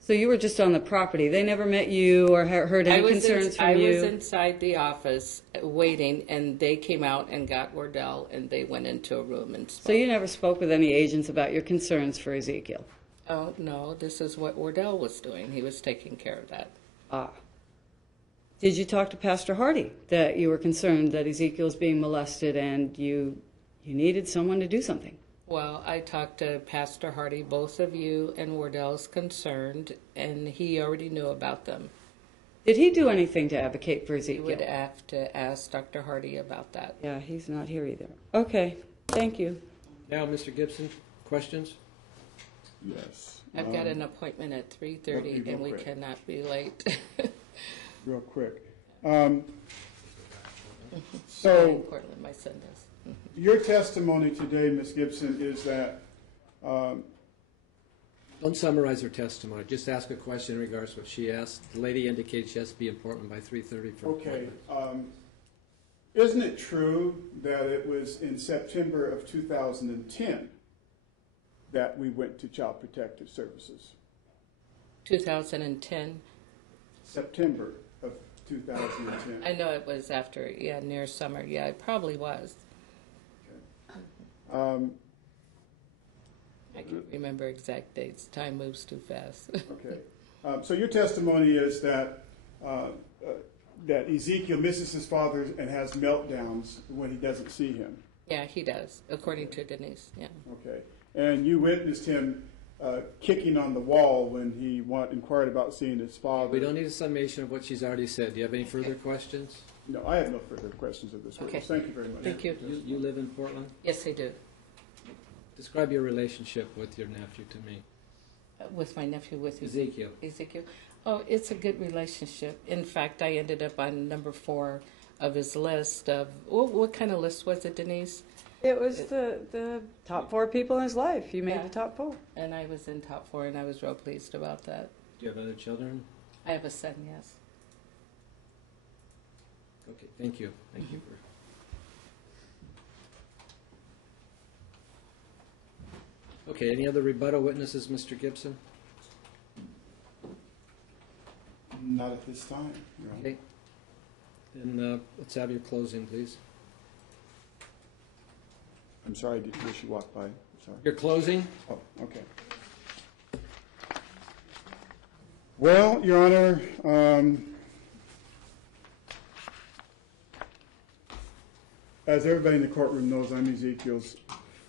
So you were just on the property. They never met you or heard any concerns from you? I was inside the office waiting, and they came out and got Wardell, and they went into a room and spoke. So you never spoke with any agents about your concerns for Ezekiel? Oh, no, this is what Wardell was doing. He was taking care of that. Ah. Did you talk to Pastor Hardy that you were concerned that Ezekiel was being molested and you needed someone to do something? Well, I talked to Pastor Hardy. Both of you and Wardell's concerned, and he already knew about them. Did he do anything to advocate for You Ezekiel? would have to ask Dr. Hardy about that. Yeah, he's not here either. Okay, thank you. Now, Mr. Gibson, questions? Yes. I've got an appointment at 3:30, real and we quick. cannot be late. Real quick. Very So important, my son does. your testimony today, Ms. Gibson, is that Don't summarize her testimony. Just ask a question in regards to what she asked. The lady indicated she has to be important by 3:30 for okay. appointment. Isn't it true that it was in September of 2010 that we went to Child Protective Services? 2010. September of 2010. I know it was after, near summer. Yeah, it probably was. I can't remember exact dates. Time moves too fast. Okay. So your testimony is that that Ezekiel misses his father and has meltdowns when he doesn't see him. Yeah, he does, according to Denise. Yeah. Okay. And you witnessed him kicking on the wall when he inquired about seeing his father. We don't need a summation of what she's already said. Do you have any further questions? No, I have no further questions of this witness. Okay. Thank you very much. Thank you. You live in Portland? Yes, I do. Describe your relationship with your nephew to me. With my nephew, with Ezekiel. Ezekiel. Oh, it's a good relationship. In fact, I ended up on number 4 of his list of, what kind of list was it, Denise? It was the top 4 people in his life. You made Yeah. the top 4. And I was in top 4, and I was real pleased about that. Do you have other children? I have a son, yes. Okay, thank you. Thank you for... Okay, any other rebuttal witnesses, Mr. Gibson? Not at this time, Your Honor. Okay. Then let's have your closing, please. I'm sorry, I didn't wish you walked by. Sorry. Your closing? Oh, okay. Well, Your Honor, as everybody in the courtroom knows, I'm Ezekiel's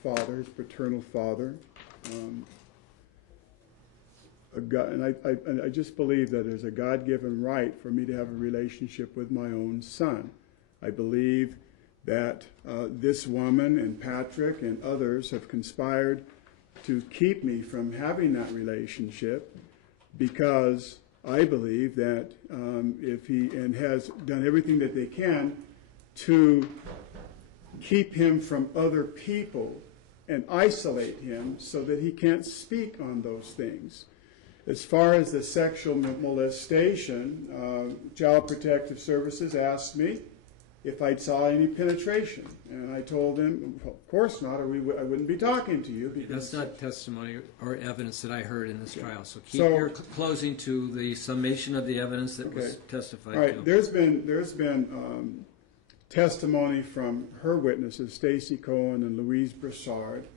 father, his paternal father. And I just believe that there's a God-given right for me to have a relationship with my own son. I believe that this woman and Patrick and others have conspired to keep me from having that relationship because I believe that if he and has done everything that they can to keep him from other people and isolate him so that he can't speak on those things. As far as the sexual molestation, Child Protective Services asked me if I saw any penetration, and I told them, of course not, or I wouldn't be talking to you. Because That's not testimony or evidence that I heard in this trial. So keep So- your closing to the summation of the evidence that was Okay. testified All right, to. there's been testimony from her witnesses, Stacy Cohen and Louise Broussard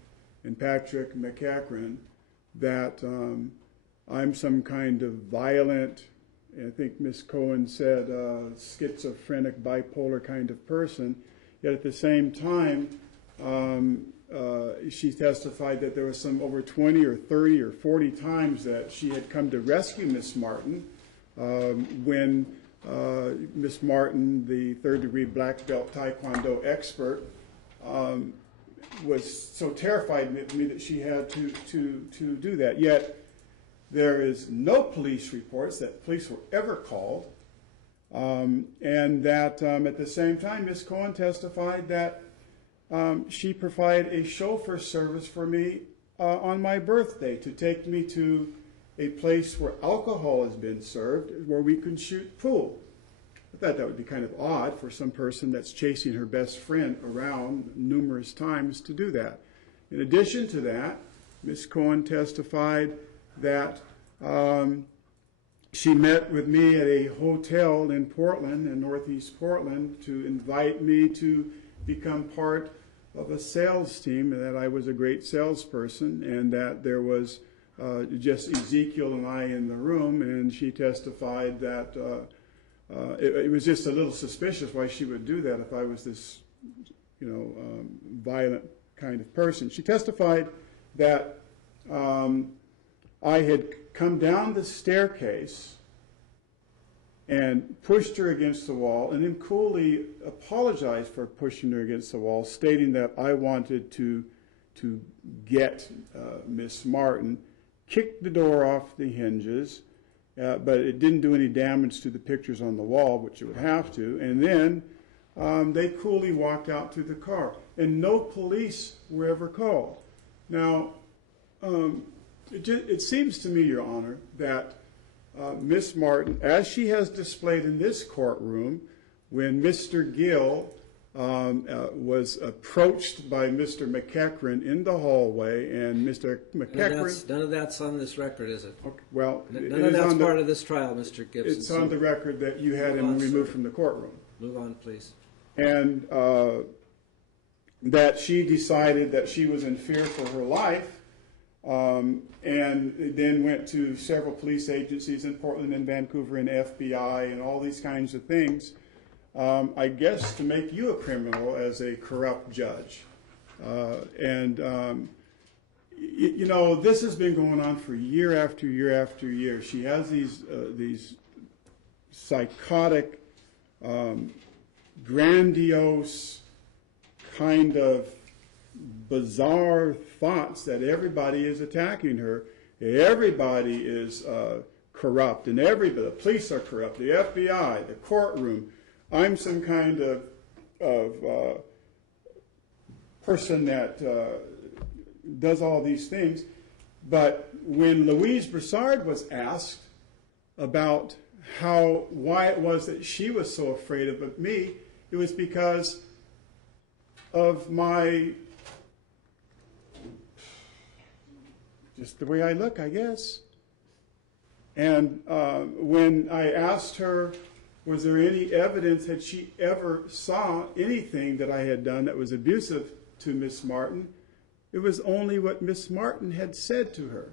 and Patrick McEachran, that I'm some kind of violent, I think Ms. Cohen said, schizophrenic, bipolar kind of person. Yet at the same time, she testified that there was some over 20 or 30 or 40 times that she had come to rescue Miss Martin when Miss Martin, the third-degree black belt Taekwondo expert, was so terrified of me that she had to do that. Yet there is no police reports that police were ever called, and that at the same time, Ms. Cohen testified that she provided a chauffeur service for me on my birthday to take me to a place where alcohol has been served, where we can shoot pool. I thought that would be kind of odd for some person that's chasing her best friend around numerous times to do that. In addition to that, Ms. Cohen testified that she met with me at a hotel in Portland, in Northeast Portland, to invite me to become part of a sales team, and that I was a great salesperson, and that there was just Ezekiel and I in the room, and she testified that it was just a little suspicious why she would do that if I was this, violent kind of person. She testified that I had come down the staircase and pushed her against the wall, and then coolly apologized for pushing her against the wall, stating that I wanted to get Miss Martin, kicked the door off the hinges, but it didn't do any damage to the pictures on the wall, which it would have to, and then they coolly walked out to the car, and no police were ever called. Now, it seems to me, Your Honor, that Miss Martin, as she has displayed in this courtroom, when Mr. Gill was approached by Mr. McEachran in the hallway, and Mr. McEachran... None of that's on this record, is it? Okay, well, None of that's part of this trial, Mr. Gibson. It's on the record that you had him removed from the courtroom. Move on, please. And that she decided that she was in fear for her life, and then went to several police agencies in Portland and Vancouver and FBI and all these kinds of things, I guess to make you a criminal as a corrupt judge. You know, this has been going on for year after year after year. She has these psychotic, grandiose, kind of bizarre thoughts that everybody is attacking her. Everybody is corrupt, and the police are corrupt, the FBI, the courtroom. I'm some kind of person that does all these things. But when Louise Broussard was asked about why it was that she was so afraid of me, it was because of just the way I look, I guess. And when I asked her, was there any evidence, had she ever saw anything that I had done that was abusive to Miss Martin, it was only what Miss Martin had said to her.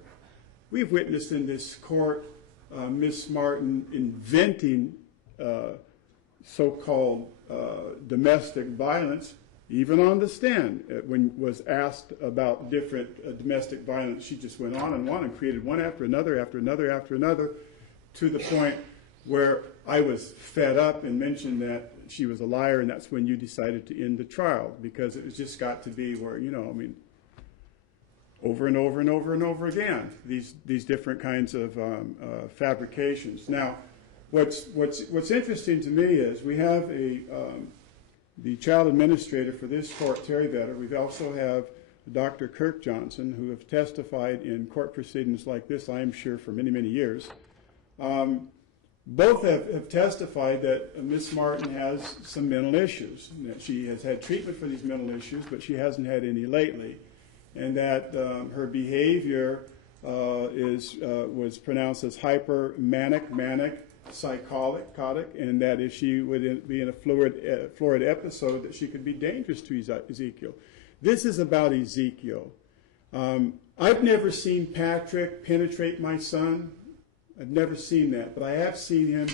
We've witnessed in this court Miss Martin inventing so-called domestic violence, even on the stand. When was asked about different domestic violence, she just went on and created one after another, after another, after another, to the point where I was fed up and mentioned that she was a liar, and that's when you decided to end the trial, because it was just got to be where, you know, I mean, over and over and over and over again, these different kinds of fabrications. Now, what's interesting to me is we have the child administrator for this court, Terry Vetter. We also have Dr. Kirk Johnson, who have testified in court proceedings like this, I am sure, for many, many years. Both have testified that Miss Martin has some mental issues, that she has had treatment for these mental issues, but she hasn't had any lately, and that her behavior was pronounced as manic, psychotic, and that if she would be in a florid episode, that she could be dangerous to Ezekiel. This is about Ezekiel. I've never seen Patrick penetrate my son. I've never seen that, but I have seen him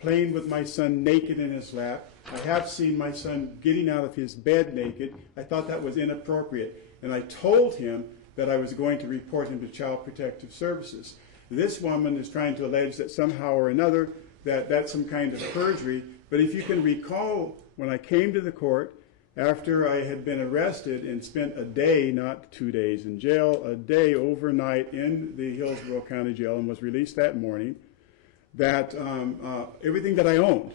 playing with my son naked in his lap. I have seen my son getting out of his bed naked. I thought that was inappropriate, and I told him that I was going to report him to Child Protective Services. This woman is trying to allege that somehow or another that's some kind of perjury, but if you can recall, when I came to the court, after I had been arrested and spent a day, not 2 days in jail, a day overnight in the Hillsborough County Jail and was released that morning, that everything that I owned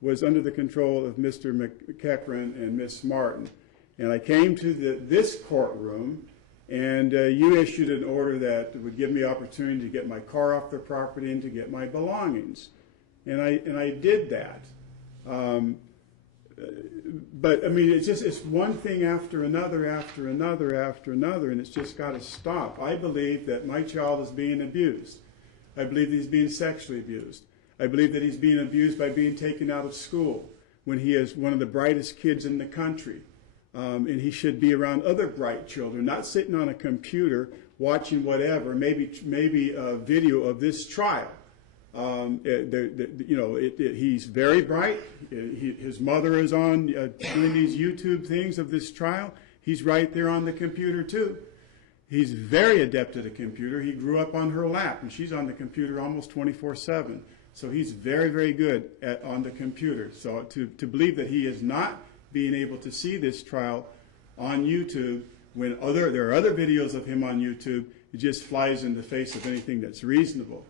was under the control of Mr. McEachran and Miss Martin. And I came to this courtroom, and you issued an order that would give me opportunity to get my car off the property and to get my belongings. And I did that. But I mean, it's one thing after another, after another, after another, and it's just got to stop. I believe that my child is being abused. I believe that he's being sexually abused. I believe that he's being abused by being taken out of school when he is one of the brightest kids in the country. And he should be around other bright children, not sitting on a computer watching whatever, maybe a video of this trial. He's very bright. His mother is on doing these YouTube things of this trial. He's right there on the computer too. He's very adept at a computer. He grew up on her lap, and she's on the computer almost 24/7. So he's very, very good on the computer. So to believe that he is not being able to see this trial on YouTube when there are other videos of him on YouTube, it just flies in the face of anything that's reasonable.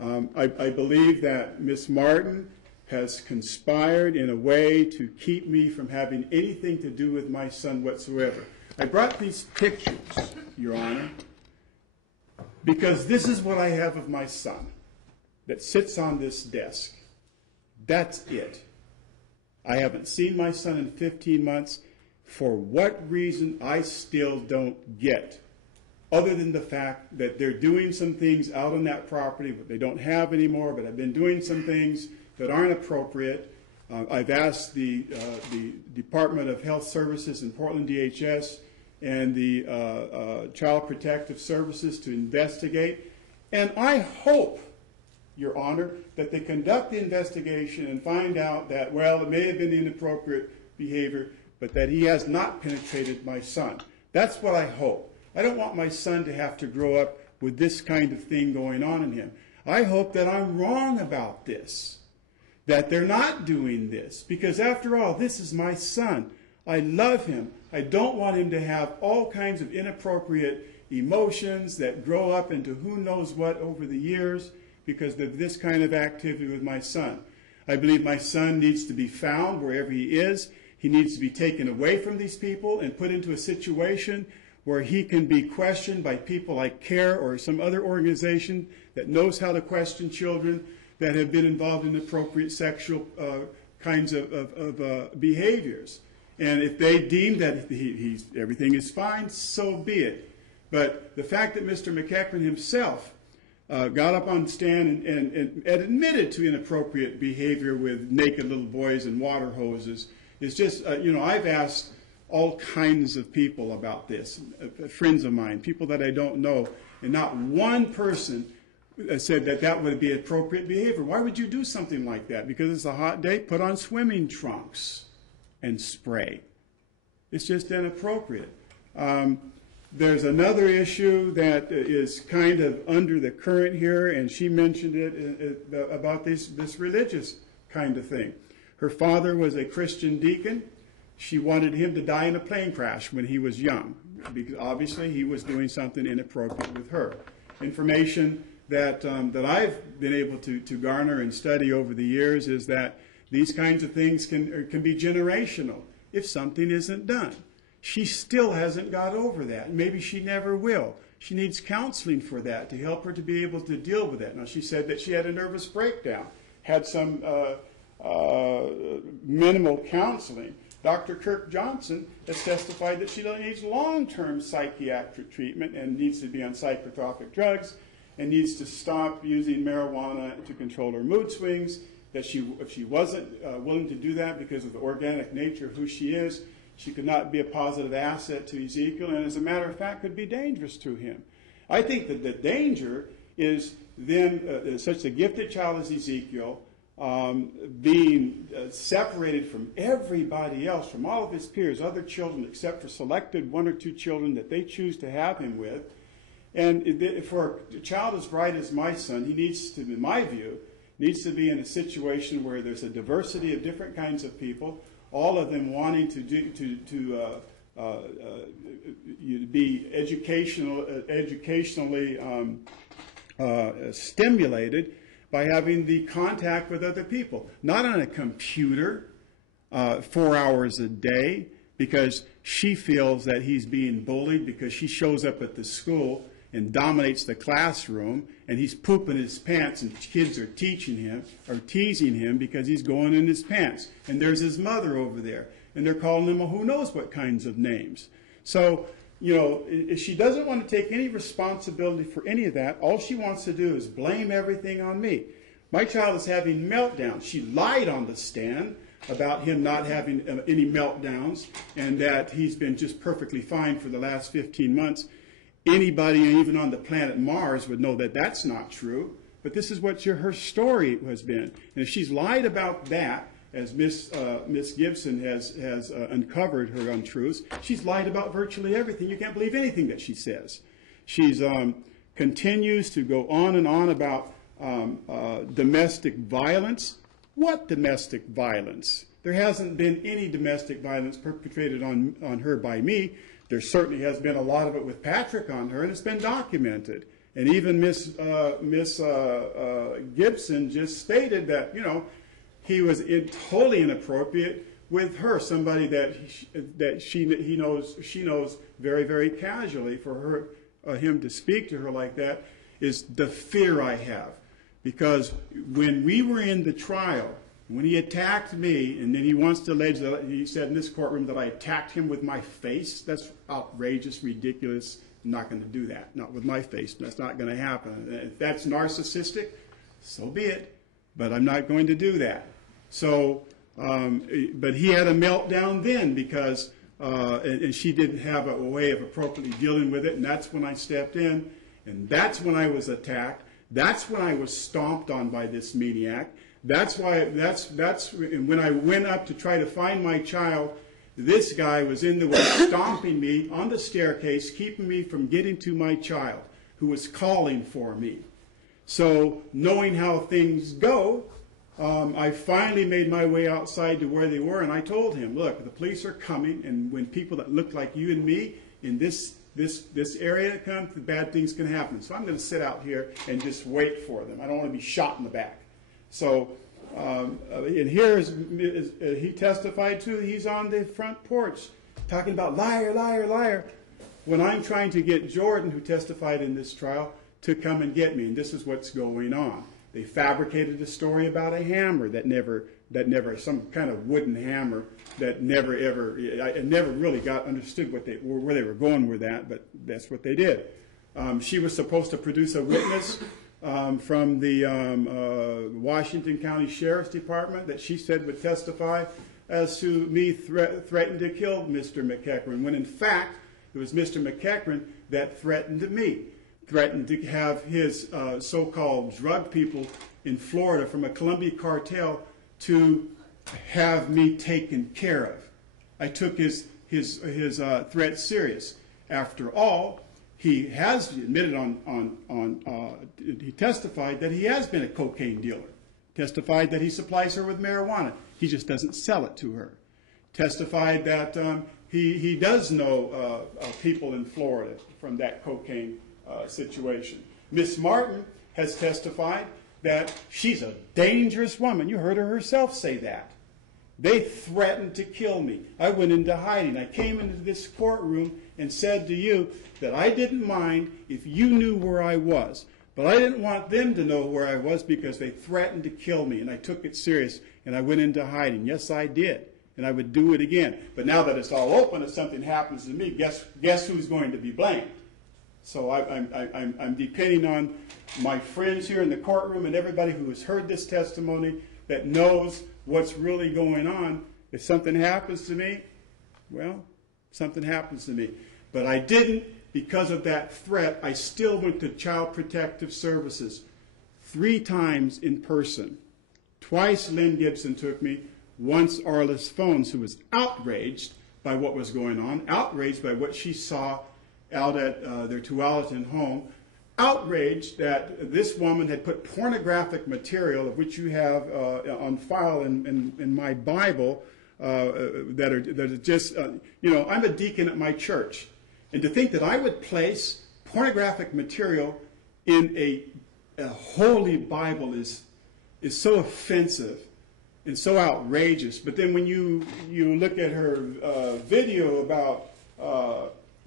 I believe that Miss Martin has conspired in a way to keep me from having anything to do with my son whatsoever. I brought these pictures, Your Honor, because this is what I have of my son that sits on this desk. That's it. I haven't seen my son in 15 months. For what reason, I still don't get, other than the fact that they're doing some things out on that property that they don't have anymore, but I've been doing some things that aren't appropriate. I've asked the Department of Health Services in Portland, DHS, and the Child Protective Services to investigate. And I hope, Your Honor, that they conduct the investigation and find out that, well, it may have been inappropriate behavior, but that he has not penetrated my son. That's what I hope. I don't want my son to have to grow up with this kind of thing going on in him. I hope that I'm wrong about this, that they're not doing this, because after all, this is my son. I love him. I don't want him to have all kinds of inappropriate emotions that grow up into who knows what over the years because of this kind of activity with my son. I believe my son needs to be found wherever he is. He needs to be taken away from these people and put into a situation where he can be questioned by people like CARE or some other organization that knows how to question children that have been involved in inappropriate sexual kinds of behaviors. And if they deem that everything is fine, so be it. But the fact that Mr. McEachran himself got up on the stand and admitted to inappropriate behavior with naked little boys and water hoses is just, I've asked all kinds of people about this, friends of mine, people that I don't know, and not one person said that that would be appropriate behavior. Why would you do something like that? Because it's a hot day? Put on swimming trunks and spray. It's just inappropriate. There's another issue that is kind of under the current here, and she mentioned it about this religious kind of thing. Her father was a Christian deacon. She wanted him to die in a plane crash when he was young, because obviously he was doing something inappropriate with her. Information that I've been able to garner and study over the years is that these kinds of things can be generational if something isn't done. She still hasn't got over that. Maybe she never will. She needs counseling for that to help her to be able to deal with that. Now, she said that she had a nervous breakdown, had some minimal counseling. Dr. Kirk Johnson has testified that she needs long-term psychiatric treatment and needs to be on psychotropic drugs and needs to stop using marijuana to control her mood swings, that if she wasn't willing to do that because of the organic nature of who she is, she could not be a positive asset to Ezekiel, and as a matter of fact, could be dangerous to him. I think that the danger is then such a gifted child as Ezekiel being separated from everybody else, from all of his peers, other children, except for selected one or two children that they choose to have him with. And for a child as bright as my son, he needs to, in my view, needs to be in a situation where there's a diversity of different kinds of people, all of them wanting to be educationally stimulated by having the contact with other people, not on a computer 4 hours a day because she feels that he's being bullied because she shows up at the school and dominates the classroom, and he's pooping his pants, and kids are teaching him or teasing him because he's going in his pants. And there's his mother over there, and they're calling him who knows what kinds of names. So, if she doesn't want to take any responsibility for any of that, all she wants to do is blame everything on me. My child is having meltdowns. She lied on the stand about him not having any meltdowns and that he's been just perfectly fine for the last 15 months. Anybody, even on the planet Mars, would know that that's not true. But this is what her story has been. And if she's lied about that, as Miss Gibson has uncovered her untruths, she's lied about virtually everything. You can't believe anything that she says. She's continues to go on and on about domestic violence. What domestic violence? There hasn't been any domestic violence perpetrated on her by me. There certainly has been a lot of it with Patrick on her, and it's been documented. And even Miss Gibson just stated that, he was totally inappropriate with her, somebody that she knows very, very casually. For him to speak to her like that is the fear I have. Because when we were in the trial, when he attacked me, and then he wants to allege that he said in this courtroom that I attacked him with my face, that's outrageous, ridiculous. I'm not going to do that. Not with my face. That's not going to happen. If that's narcissistic, so be it. But I'm not going to do that. So, but he had a meltdown then because and she didn't have a way of appropriately dealing with it, and that's when I stepped in, and that's when I was attacked. That's when I was stomped on by this maniac. That's when I went up to try to find my child. This guy was in the way, stomping me on the staircase, keeping me from getting to my child, who was calling for me. So, knowing how things go, I finally made my way outside to where they were, and I told him, look, the police are coming, and when people that look like you and me in this area come, bad things can happen. So I'm going to sit out here and just wait for them. I don't want to be shot in the back. So, and here he testified too, he's on the front porch talking about liar, liar, liar, when I'm trying to get Jordan, who testified in this trial, to come and get me. And this is what's going on. They fabricated a story about a hammer that never, some kind of wooden hammer that never ever, I never really understood where they were going with that, but that's what they did. She was supposed to produce a witness from the Washington County Sheriff's Department that she said would testify as to me threatening to kill Mr. McEachran, when in fact it was Mr. McEachran that threatened me. Threatened to have his so-called drug people in Florida from a Columbia cartel to have me taken care of. I took his threat serious. After all, he has admitted he testified that he has been a cocaine dealer. Testified that he supplies her with marijuana. He just doesn't sell it to her. Testified that he does know people in Florida from that cocaine situation. Miss Martin has testified that she's a dangerous woman. You heard her herself say that. They threatened to kill me. I went into hiding. I came into this courtroom and said to you that I didn't mind if you knew where I was, but I didn't want them to know where I was because they threatened to kill me, and I took it serious, and I went into hiding. Yes, I did, and I would do it again. But now that it's all open, if something happens to me, guess who's going to be blamed? So I'm depending on my friends here in the courtroom and everybody who has heard this testimony that knows what's really going on. If something happens to me, well, something happens to me. But I didn't, because of that threat, I still went to Child Protective Services 3 times in person. Twice Lynn Gibson took me, once Arliss Phones, who was outraged by what was going on, outraged by what she saw out at their Tualatin home, outraged that this woman had put pornographic material, of which you have on file in my Bible, that are just, I'm a deacon at my church. And to think that I would place pornographic material in a holy Bible is so offensive and so outrageous. But then when you look at her video about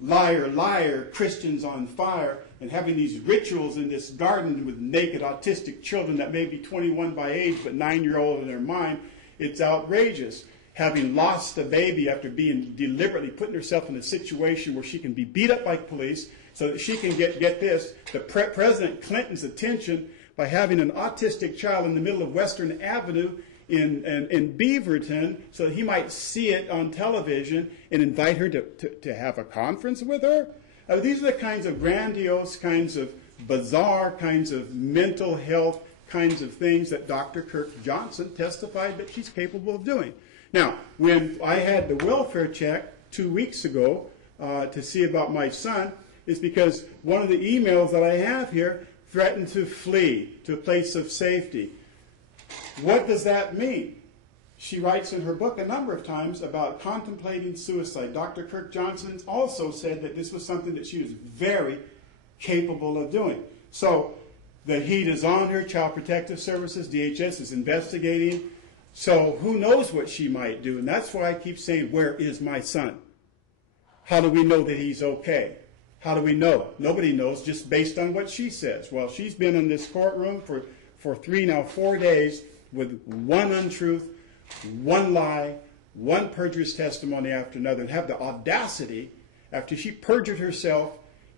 liar, liar, Christians on fire, and having these rituals in this garden with naked autistic children that may be 21 by age but 9-year-old in their mind, it's outrageous. Having lost a baby after being deliberately putting herself in a situation where she can be beat up by police so that she can get this, President Clinton's attention by having an autistic child in the middle of Western Avenue in Beaverton so that he might see it on television and invite her to have a conference with her. These are the kinds of grandiose, kinds of bizarre, kinds of mental health kinds of things that Dr. Kirk Johnson testified that she's capable of doing. Now, when I had the welfare check 2 weeks ago to see about my son, is because one of the emails that I have here threatened to flee to a place of safety. What does that mean? She writes in her book a number of times about contemplating suicide. Dr. Kirk Johnson also said that this was something that she was very capable of doing. So the heat is on her. Child Protective Services, DHS, is investigating. So who knows what she might do? And that's why I keep saying, where is my son? How do we know that he's okay? How do we know? Nobody knows, just based on what she says. Well, she's been in this courtroom for 4 days with one untruth, one lie, one perjurious testimony after another, and have the audacity, after she perjured herself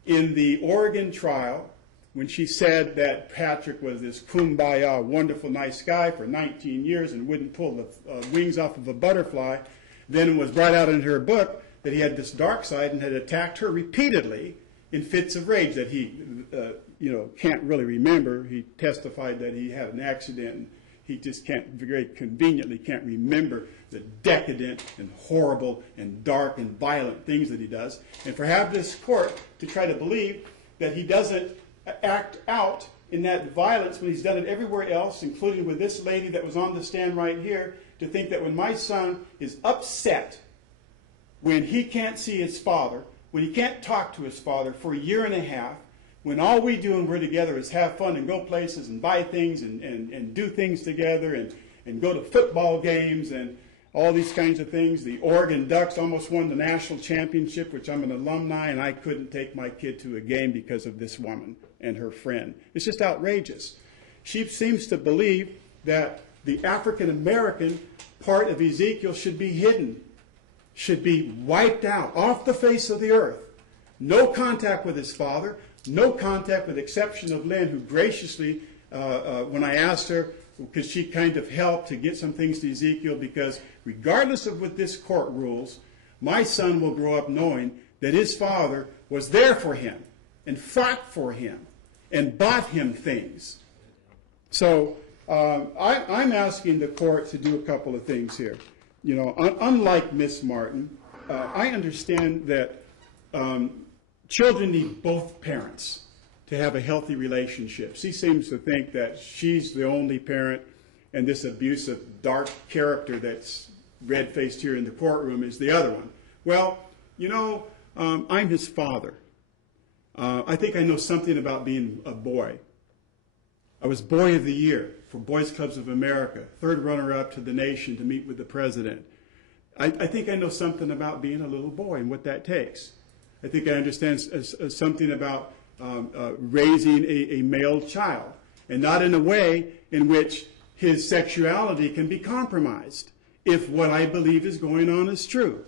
in the Oregon trial, when she said that Patrick was this kumbaya, wonderful, nice guy for 19 years and wouldn't pull the wings off of a butterfly, then it was brought out in her book that he had this dark side and had attacked her repeatedly in fits of rage that he can't really remember. He testified that he had an accident, and he just very conveniently can't remember the decadent and horrible and dark and violent things that he does. And for have this court to try to believe that he doesn't act out in that violence when he's done it everywhere else, including with this lady that was on the stand right here, to think that when my son is upset, when he can't see his father, when he can't talk to his father for a year and a half, when all we do when we're together is have fun and go places and buy things and do things together and go to football games and all these kinds of things. The Oregon Ducks almost won the national championship, which I'm an alumni, and I couldn't take my kid to a game because of this woman and her friend. It's just outrageous. She seems to believe that the African American part of Ezekiel should be hidden, should be wiped out off the face of the earth. No contact with his father, no contact with the exception of Lynn, who graciously, when I asked her, because she kind of helped to get some things to Ezekiel, because regardless of what this court rules, my son will grow up knowing that his father was there for him and fought for him and bought him things. So I'm asking the court to do a couple of things here. You know, unlike Miss Martin, I understand that children need both parents to have a healthy relationship. She seems to think that she's the only parent, and this abusive, dark character that's red-faced here in the courtroom is the other one. Well, you know, I'm his father. I think I know something about being a boy. I was Boy of the Year for Boys Clubs of America, third runner-up to the nation to meet with the president. I think I know something about being a little boy and what that takes. I think I understand something about raising a male child, and not in a way in which his sexuality can be compromised if what I believe is going on is true.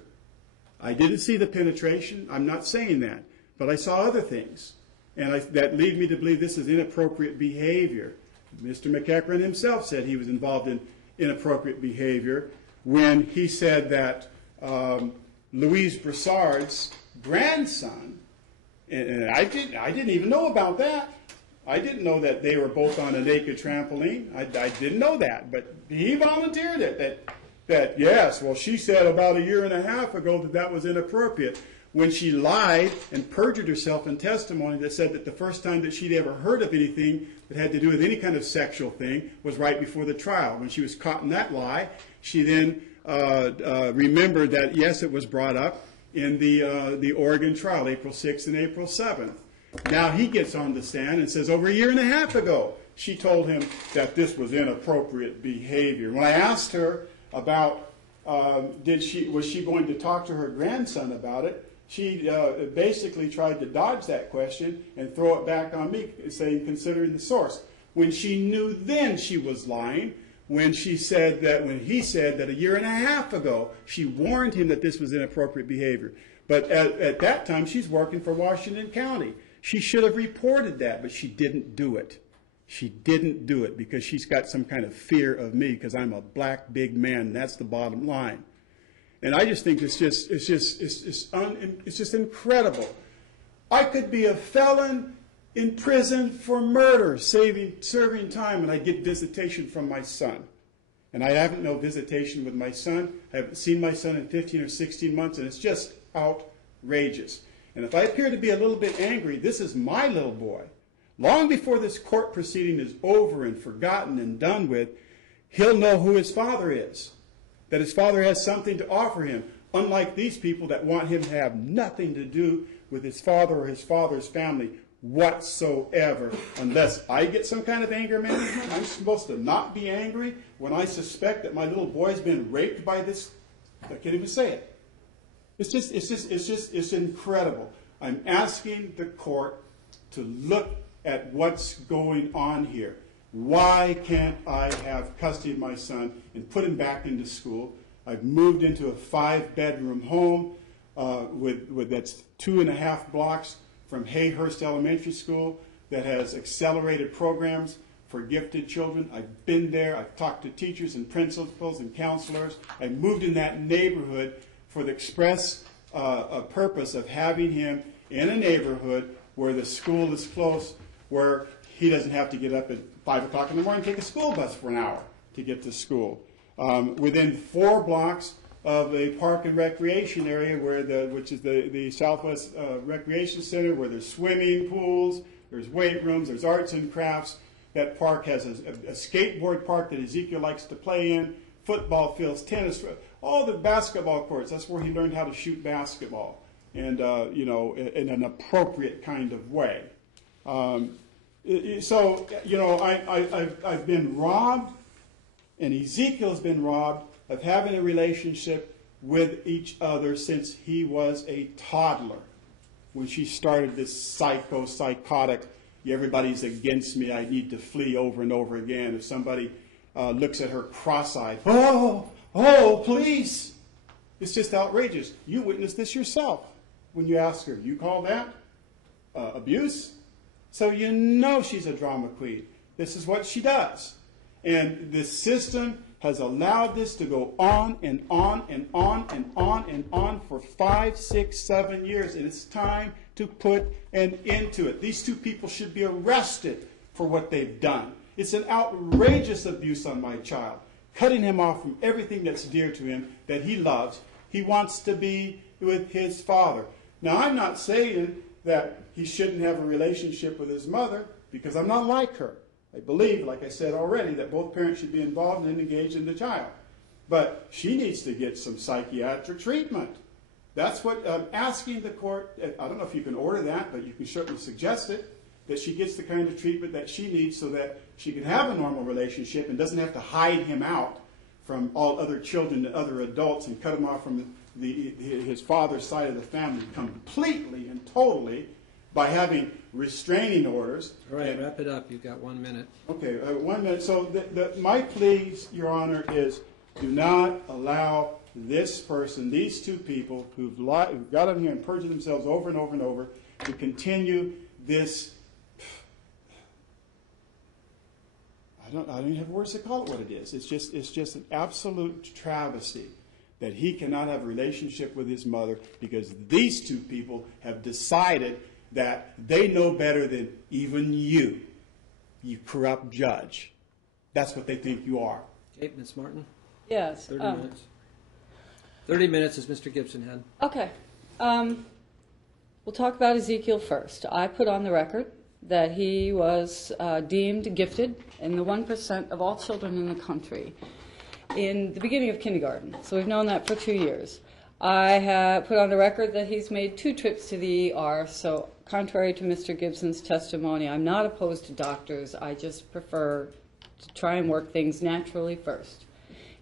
I didn't see the penetration. I'm not saying that. But I saw other things, and that lead me to believe this is inappropriate behavior. Mr. McEachran himself said he was involved in inappropriate behavior when he said that Louise Broussard's grandson, and I didn't even know about that. I didn't know that they were both on a naked trampoline. I didn't know that, but he volunteered it. That yes, well, she said about a year and a half ago that was inappropriate, when she lied and perjured herself in testimony that said that the first time that she'd ever heard of anything that had to do with any kind of sexual thing was right before the trial. When she was caught in that lie, she then remembered that, yes, it was brought up in the Oregon trial, April 6th and April 7th. Now he gets on the stand and says over a year and a half ago, she told him that this was inappropriate behavior. When I asked her about was she going to talk to her grandson about it, she basically tried to dodge that question and throw it back on me, saying, considering the source. When she knew then she was lying, when he said that a year and a half ago, she warned him that this was inappropriate behavior. But at that time, she's working for Washington County. She should have reported that, but she didn't do it. She didn't do it because she's got some kind of fear of me because I'm a black big man, and that's the bottom line. And I just think it's just incredible. I could be a felon in prison for murder, serving time, and I get visitation from my son. And I haven't no visitation with my son. I haven't seen my son in 15 or 16 months, and it's just outrageous. And if I appear to be a little bit angry, this is my little boy. Long before this court proceeding is over and forgotten and done with, he'll know who his father is, that his father has something to offer him, unlike these people that want him to have nothing to do with his father or his father's family whatsoever, unless I get some kind of anger management. I'm supposed to not be angry when I suspect that my little boy's been raped by this. I can't even say it. It's incredible. I'm asking the court to look at what's going on here. Why can't I have custody of my son and put him back into school? I've moved into a 5-bedroom home that's 2.5 blocks from Hayhurst Elementary School that has accelerated programs for gifted children. I've been there. I've talked to teachers and principals and counselors. I moved in that neighborhood for the express a purpose of having him in a neighborhood where the school is close, where he doesn't have to get up at 5 o'clock in the morning and take a school bus for an hour to get to school. Within 4 blocks of a park and recreation area, which is the Southwest Recreation Center, where there's swimming pools, there's weight rooms, there's arts and crafts. That park has a skateboard park that Ezekiel likes to play in, football fields, tennis, all the basketball courts. That's where he learned how to shoot basketball, and in an appropriate kind of way. So I've been robbed, and Ezekiel's been robbed of having a relationship with each other since he was a toddler. When she started this psychotic, everybody's against me, I need to flee over and over again. If somebody looks at her cross-eyed, oh, please. It's just outrageous. You witnessed this yourself when you ask her. You call that abuse? So you know she's a drama queen. This is what she does. And the system has allowed this to go on and on and on and on and on for 5, 6, 7 years. And it's time to put an end to it. These 2 people should be arrested for what they've done. It's an outrageous abuse on my child, cutting him off from everything that's dear to him, that he loves. He wants to be with his father. Now, I'm not saying that he shouldn't have a relationship with his mother, because I'm not like her. I believe, like I said already, that both parents should be involved and engaged in the child. But she needs to get some psychiatric treatment. That's what I'm asking the court. I don't know if you can order that, but you can certainly suggest it, that she gets the kind of treatment that she needs so that she can have a normal relationship and doesn't have to hide him out from all other children and other adults and cut him off from his father's side of the family completely and totally by having restraining orders. All right, wrap it up. You've got 1 minute. Okay, 1 minute. So my plea, Your Honor, is do not allow this person, these 2 people who've got on here and perjured themselves over and over and over, to continue this. I don't even have words to call it what it is. It's just an absolute travesty that he cannot have a relationship with his mother because these 2 people have decided that they know better than even you corrupt judge. That's what they think you are. Okay, Ms. Martin? Yes. 30 minutes. 30 minutes as Mr. Gibson had. Okay. We'll talk about Ezekiel first. I put on the record that he was deemed gifted in the 1% of all children in the country in the beginning of kindergarten. So we've known that for 2 years. I have put on the record that he's made 2 trips to the ER, so contrary to Mr. Gibson's testimony, I'm not opposed to doctors. I just prefer to try and work things naturally first.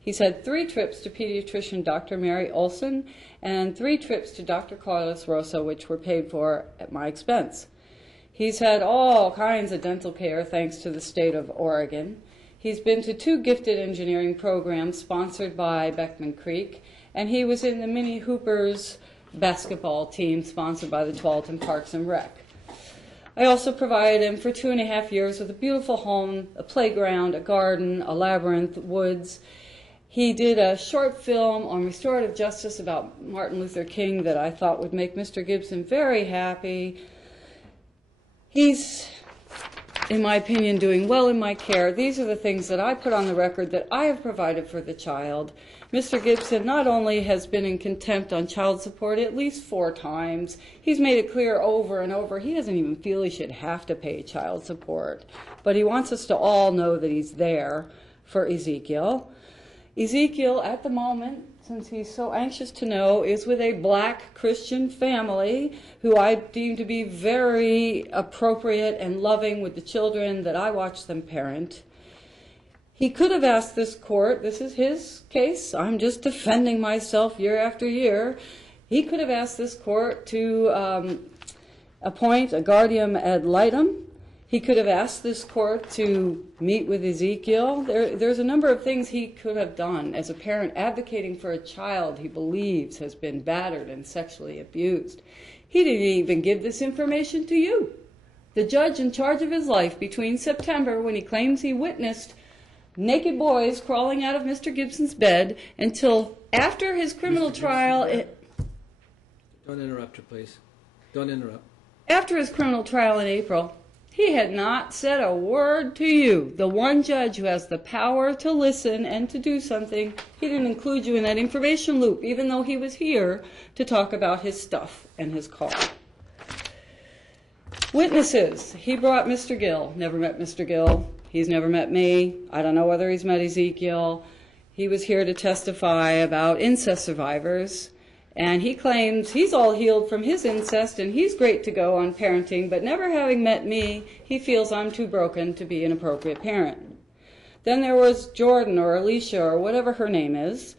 He's had 3 trips to pediatrician Dr. Mary Olson and 3 trips to Dr. Carlos Rosa, which were paid for at my expense. He's had all kinds of dental care thanks to the state of Oregon. He's been to 2 gifted engineering programs sponsored by Beckman Creek, and he was in the Mini Hoopers basketball team sponsored by the Tualatin Parks and Rec. I also provided him for 2.5 years with a beautiful home, a playground, a garden, a labyrinth, woods. He did a short film on restorative justice about Martin Luther King that I thought would make Mr. Gibson very happy. He's, in my opinion, doing well in my care. These are the things that I put on the record that I have provided for the child. Mr. Gibson not only has been in contempt on child support at least 4 times, he's made it clear over and over he doesn't even feel he should have to pay child support. But he wants us to all know that he's there for Ezekiel. Ezekiel, at the moment, since he's so anxious to know, is with a black Christian family who I deem to be very appropriate and loving with the children that I watch them parent. He could have asked this court, this is his case, I'm just defending myself year after year, he could have asked this court to appoint a guardian ad litem. He could have asked this court to meet with Ezekiel. There's a number of things he could have done as a parent advocating for a child he believes has been battered and sexually abused. He didn't even give this information to you, the judge in charge of his life, between September, when he claims he witnessed naked boys crawling out of Mr. Gibson's bed, until after his criminal trial. Don't interrupt her, please. Don't interrupt. After his criminal trial in April, he had not said a word to you, the one judge who has the power to listen and to do something. He didn't include you in that information loop, even though he was here to talk about his stuff and his call. Witnesses. He brought Mr. Gill. Never met Mr. Gill. He's never met me. I don't know whether he's met Ezekiel. He was here to testify about incest survivors. And he claims he's all healed from his incest and he's great to go on parenting, but never having met me, he feels I'm too broken to be an appropriate parent. Then there was Jordan or Alicia or whatever her name is.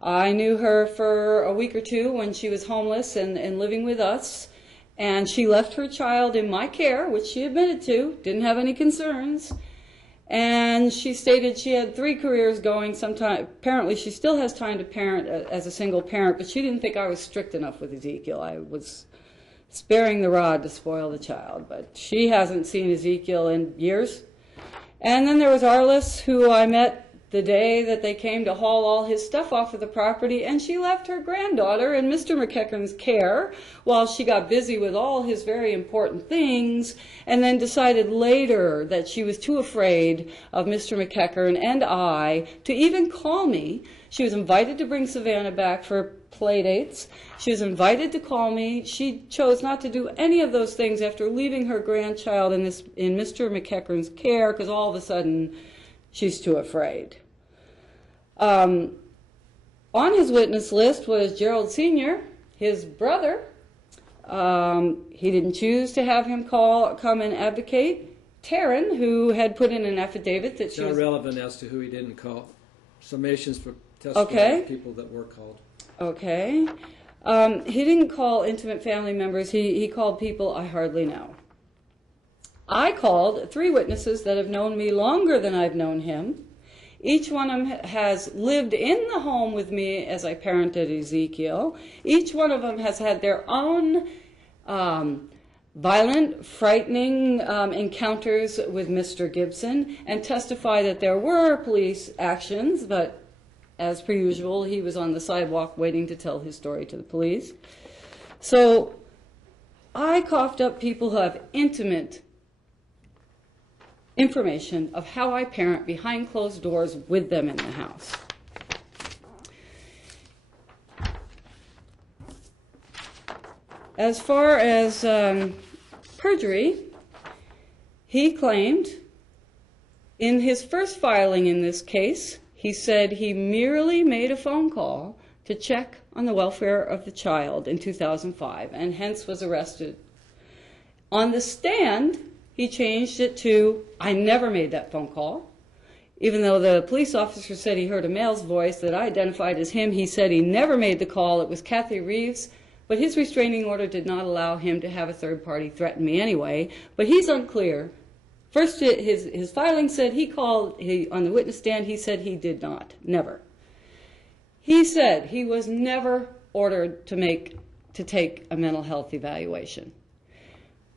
I knew her for a week or two when she was homeless and living with us. And she left her child in my care, which she admitted to, didn't have any concerns. And she stated she had 3 careers going. Apparently she still has time to parent as a single parent, but she didn't think I was strict enough with Ezekiel. I was sparing the rod to spoil the child, but she hasn't seen Ezekiel in years. And then there was Arliss, who I met the day that they came to haul all his stuff off of the property, and she left her granddaughter in Mr. McEachern's care while she got busy with all his very important things, and then decided later that she was too afraid of Mr. McEachern and I to even call me. She was invited to bring Savannah back for play dates. She was invited to call me. She chose not to do any of those things after leaving her grandchild in Mr. McEachern's care, because all of a sudden she's too afraid. On his witness list was Gerald Sr., his brother. He didn't choose to have him come and advocate. Taryn, who had put in an affidavit that It's she not was... relevant as to who he didn't call. Summations for testifying people that were called. Okay. He didn't call intimate family members. He called people I hardly know. I called 3 witnesses that have known me longer than I've known him. Each one of them has lived in the home with me as I parented Ezekiel. Each one of them has had their own violent, frightening encounters with Mr. Gibson and testify that there were police actions, but as per usual, he was on the sidewalk waiting to tell his story to the police. So I coughed up people who have intimate information of how I parent behind closed doors with them in the house. As far as perjury, he claimed in his first filing in this case, he said he merely made a phone call to check on the welfare of the child in 2005 and hence was arrested. On the stand, he changed it to, I never made that phone call. Even though the police officer said he heard a male's voice that I identified as him, he said he never made the call. It was Kathy Reeves, but his restraining order did not allow him to have a third party threaten me anyway. But he's unclear. First, his filing said he called, on the witness stand, he said he did not, never. He said he was never ordered to take a mental health evaluation.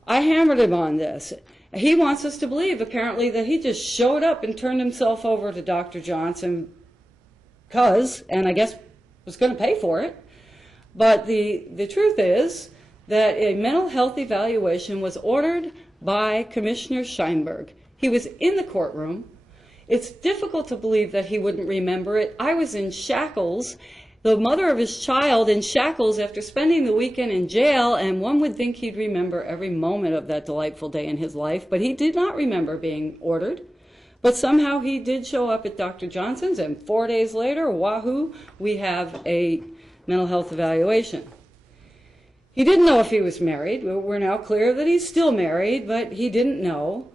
I hammered him on this. He wants us to believe, apparently, that he just showed up and turned himself over to Dr. Johnson and I guess was going to pay for it. But the truth is that a mental health evaluation was ordered by Commissioner Scheinberg. He was in the courtroom. It's difficult to believe that he wouldn't remember it. I was in shackles, the mother of his child in shackles after spending the weekend in jail, and one would think he'd remember every moment of that delightful day in his life, but he did not remember being ordered. But somehow he did show up at Dr. Johnson's, and 4 days later, wahoo, we have a mental health evaluation. He didn't know if he was married. We're now clear that he's still married, but he didn't know.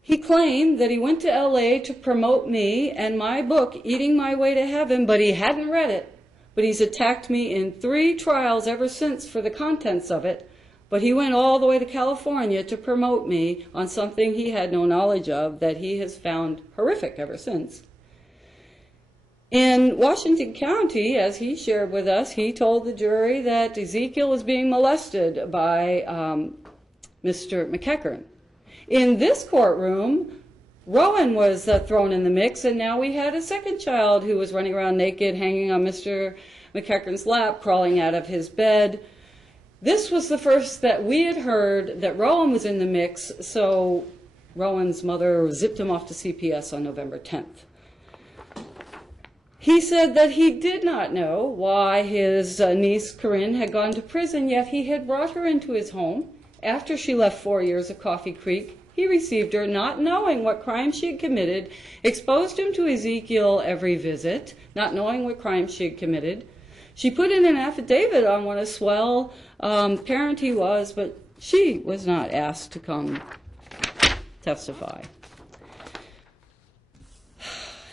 He claimed that he went to L.A. to promote me and my book, Eating My Way to Heaven, but he hadn't read it. But he's attacked me in 3 trials ever since for the contents of it. But he went all the way to California to promote me on something he had no knowledge of that he has found horrific ever since. In Washington County, as he shared with us, he told the jury that Ezekiel was being molested by Mr. McEachern. In this courtroom, Rowan was thrown in the mix, and now we had a second child who was running around naked, hanging on Mr. McEachran's lap, crawling out of his bed. This was the first that we had heard that Rowan was in the mix, so Rowan's mother zipped him off to CPS on November 10th. He said that he did not know why his niece, Corinne, had gone to prison, yet he had brought her into his home. After she left 4 years of Coffee Creek, he received her, not knowing what crime she had committed, exposed him to Ezekiel every visit, not knowing what crime she had committed. She put in an affidavit on what a swell parent he was, but she was not asked to come testify.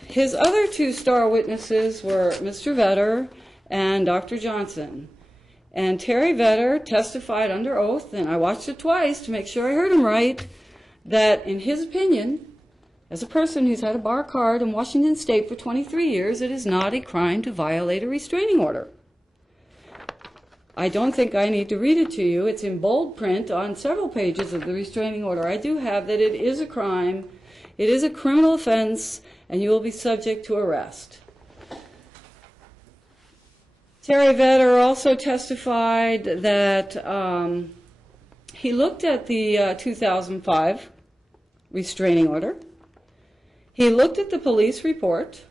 His other two star witnesses were Mr. Vetter and Dr. Johnson. And Terry Vetter testified under oath, and I watched it twice to make sure I heard him right, that in his opinion, as a person who's had a bar card in Washington State for 23 years, it is not a crime to violate a restraining order. I don't think I need to read it to you. It's in bold print on several pages of the restraining order. I do have that it is a crime, it is a criminal offense, and you will be subject to arrest. Terry Vetter also testified that he looked at the 2005 restraining order. He looked at the police report,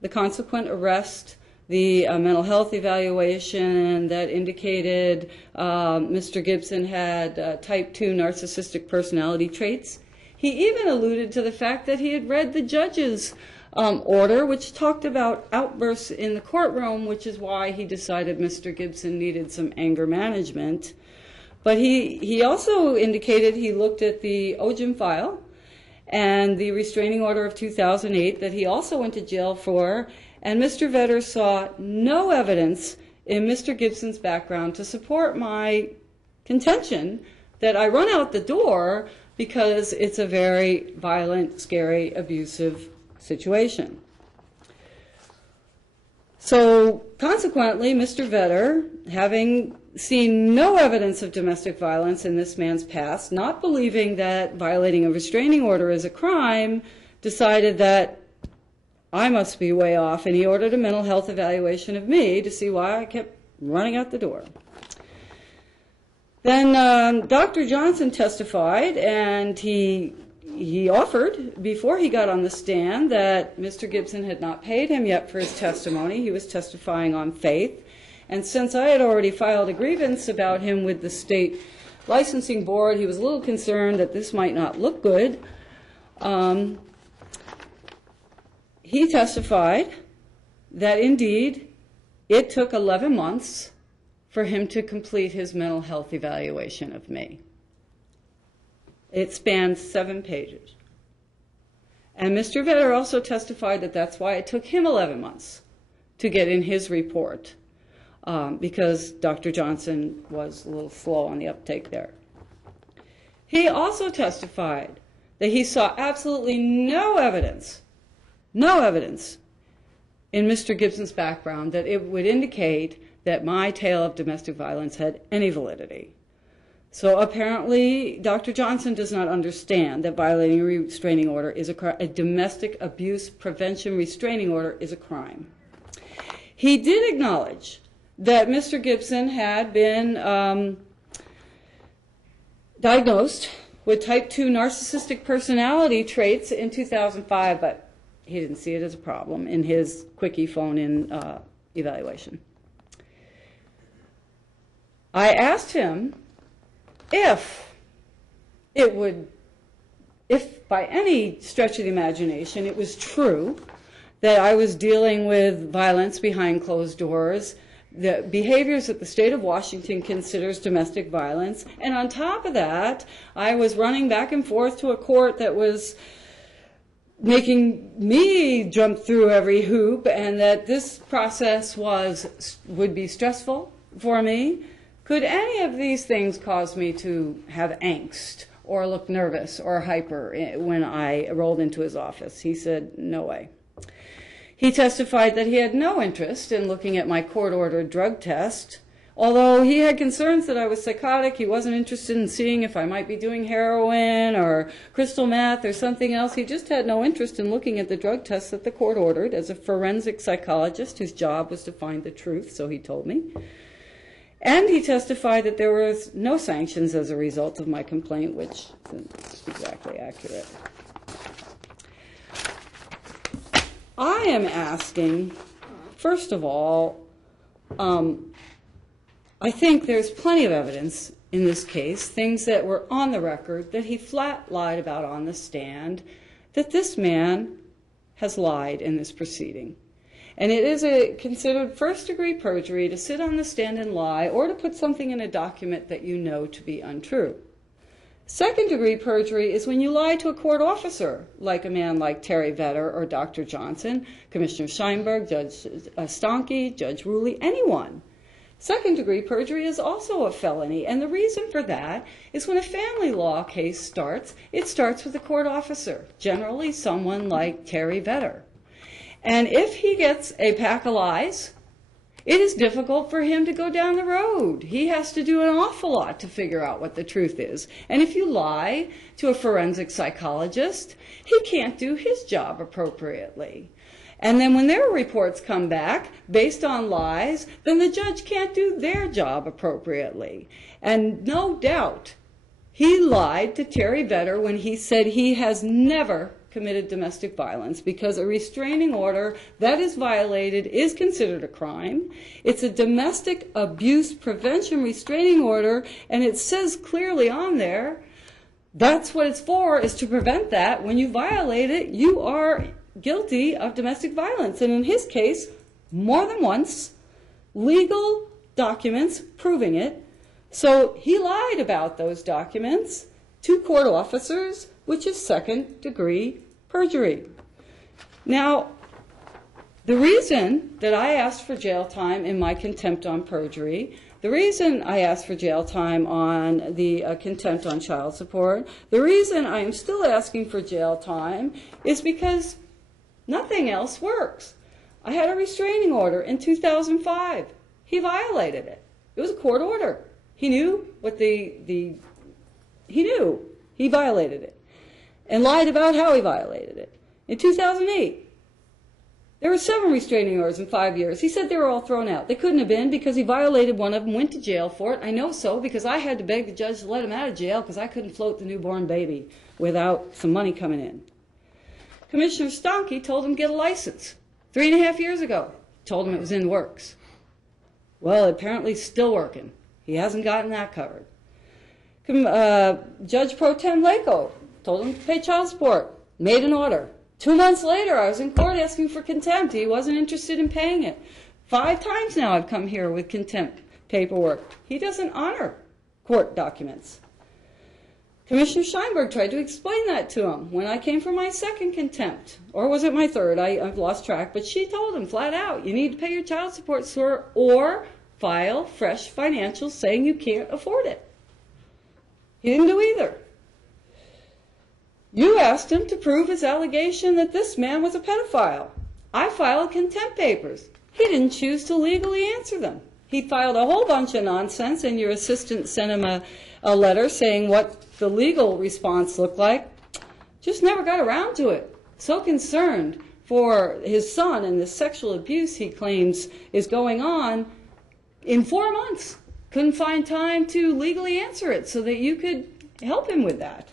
the consequent arrest, the mental health evaluation that indicated Mr. Gibson had type 2 narcissistic personality traits. He even alluded to the fact that he had read the judge's order, which talked about outbursts in the courtroom, which is why he decided Mr. Gibson needed some anger management. But he also indicated he looked at the OGIM file and the restraining order of 2008 that he also went to jail for, and Mr. Vetter saw no evidence in Mr. Gibson's background to support my contention that I run out the door because it's a very violent, scary, abusive situation. So consequently, Mr. Vetter, having seen no evidence of domestic violence in this man's past, not believing that violating a restraining order is a crime, decided that I must be way off, and he ordered a mental health evaluation of me to see why I kept running out the door. Then Dr. Johnson testified, and he offered, before he got on the stand, that Mr. Gibson had not paid him yet for his testimony. He was testifying on faith. And since I had already filed a grievance about him with the state licensing board, he was a little concerned that this might not look good. He testified that indeed it took 11 months for him to complete his mental health evaluation of me. It spans 7 pages. And Mr. Vetter also testified that that's why it took him 11 months to get in his report, because Dr. Johnson was a little slow on the uptake there. He also testified that he saw absolutely no evidence in Mr. Gibson's background that it would indicate that my tale of domestic violence had any validity. So apparently, Dr. Johnson does not understand that violating a restraining order is a domestic abuse prevention restraining order is a crime. He did acknowledge that Mr. Gibson had been diagnosed with type 2 narcissistic personality traits in 2005, but he didn't see it as a problem in his quickie phone-in evaluation. I asked him if by any stretch of the imagination it was true that I was dealing with violence behind closed doors, the behaviors that the state of Washington considers domestic violence, and on top of that, I was running back and forth to a court that was making me jump through every hoop, and that this process would be stressful for me. Could any of these things cause me to have angst or look nervous or hyper when I rolled into his office? He said, no way. He testified that he had no interest in looking at my court-ordered drug test, Although he had concerns that I was psychotic, he wasn't interested in seeing if I might be doing heroin or crystal meth or something else. He just had no interest in looking at the drug tests that the court ordered as a forensic psychologist whose job was to find the truth, so he told me. And he testified that there was no sanctions as a result of my complaint, which isn't exactly accurate. I am asking, first of all, I think there's plenty of evidence in this case, things that were on the record that he flat lied about on the stand, that this man has lied in this proceeding. And it is considered first-degree perjury to sit on the stand and lie or to put something in a document that you know to be untrue. Second-degree perjury is when you lie to a court officer, like a man like Terry Vetter or Dr. Johnson, Commissioner Scheinberg, Judge Stonke, Judge Ruley, anyone. Second-degree perjury is also a felony, and the reason for that is when a family law case starts, it starts with a court officer, generally someone like Terry Vetter. And if he gets a pack of lies, it is difficult for him to go down the road. He has to do an awful lot to figure out what the truth is. And if you lie to a forensic psychologist, he can't do his job appropriately. And then when their reports come back based on lies, then the judge can't do their job appropriately. And no doubt, he lied to Terry Vetter when he said he has never committed domestic violence, because a restraining order that is violated is considered a crime. It's a domestic abuse prevention restraining order, and it says clearly on there, that's what it's for, is to prevent that. When you violate it, you are guilty of domestic violence. And in his case, more than once, legal documents proving it. So he lied about those documents to court officers, which is second-degree perjury. Now, the reason that I asked for jail time in my contempt on perjury, the reason I asked for jail time on the contempt on child support, the reason I am still asking for jail time is because nothing else works. I had a restraining order in 2005. He violated it. It was a court order. He knew what he knew. He violated it and lied about how he violated it. In 2008, there were 7 restraining orders in 5 years. He said they were all thrown out. They couldn't have been because he violated one of them, went to jail for it. I know so because I had to beg the judge to let him out of jail because I couldn't float the newborn baby without some money coming in. Commissioner Stonke told him to get a license 3.5 years ago. Told him it was in the works. Well, apparently it's still working. He hasn't gotten that covered. Judge Pro Tem Lako told him to pay child support. Made an order. 2 months later, I was in court asking for contempt. He wasn't interested in paying it. 5 times now I've come here with contempt paperwork. He doesn't honor court documents. Commissioner Scheinberg tried to explain that to him when I came for my second contempt. Or was it my third? I've lost track. But she told him flat out, you need to pay your child support, sir, or file fresh financials saying you can't afford it. He didn't do either. You asked him to prove his allegation that this man was a pedophile. I filed contempt papers. He didn't choose to legally answer them. He filed a whole bunch of nonsense, and your assistant sent him a letter saying what the legal response looked like. Just never got around to it. So concerned for his son and the sexual abuse he claims is going on in 4 months. Couldn't find time to legally answer it so that you could help him with that.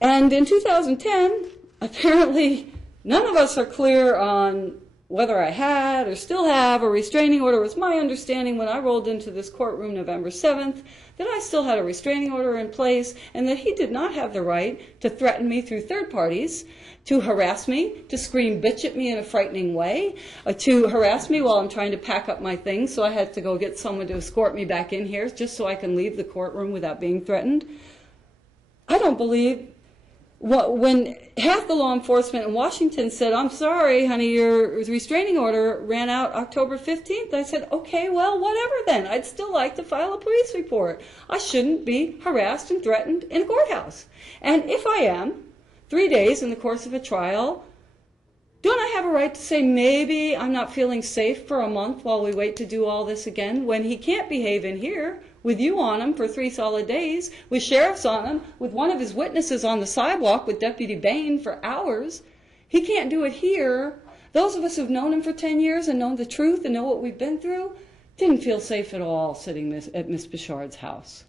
And in 2010, apparently none of us are clear on whether I had or still have a restraining order. It was my understanding when I rolled into this courtroom November 7th that I still had a restraining order in place and that he did not have the right to threaten me through third parties, to harass me, to scream bitch at me in a frightening way, to harass me while I'm trying to pack up my things, so I had to go get someone to escort me back in here just so I can leave the courtroom without being threatened. I don't believe... When half the law enforcement in Washington said, I'm sorry, honey, your restraining order ran out October 15th, I said, okay, well, whatever then. I'd still like to file a police report. I shouldn't be harassed and threatened in a courthouse. And if I am, 3 days in the course of a trial, Don't I have a right to say maybe I'm not feeling safe for a month while we wait to do all this again, when he can't behave in here with you on him for 3 solid days, with sheriffs on him, with one of his witnesses on the sidewalk with Deputy Bain for hours? He can't do it here. Those of us who've known him for 10 years and known the truth and know what we've been through didn't feel safe at all sitting at Miss Bichard's house.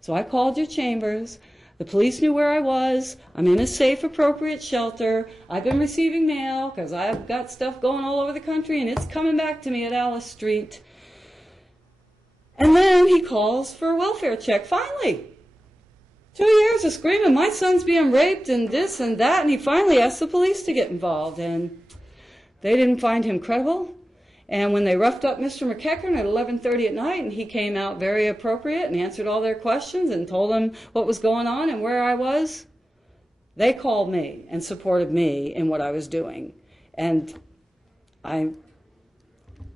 So I called your chambers. The police knew where I was. I'm in a safe, appropriate shelter. I've been receiving mail because I've got stuff going all over the country, and it's coming back to me at Alice Street. And then he calls for a welfare check, finally. 2 years of screaming, my son's being raped and this and that, and he finally asked the police to get involved, and they didn't find him credible. And when they roughed up Mr. McEachern at 11:30 at night, and he came out very appropriate and answered all their questions and told them what was going on and where I was, they called me and supported me in what I was doing. And I'm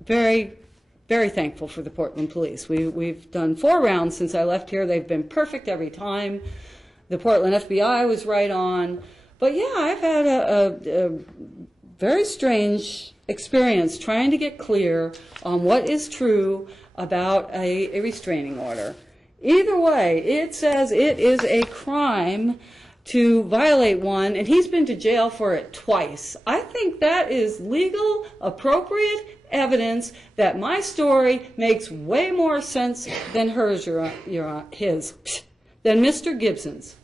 very, very thankful for the Portland Police. We've done 4 rounds since I left here. They've been perfect every time. The Portland FBI was right on. But yeah, I've had a very strange experience trying to get clear on what is true about a restraining order. Either way, it says it is a crime to violate one, and he's been to jail for it twice. I think that is legal, appropriate evidence that my story makes way more sense than his, than Mr. Gibson's.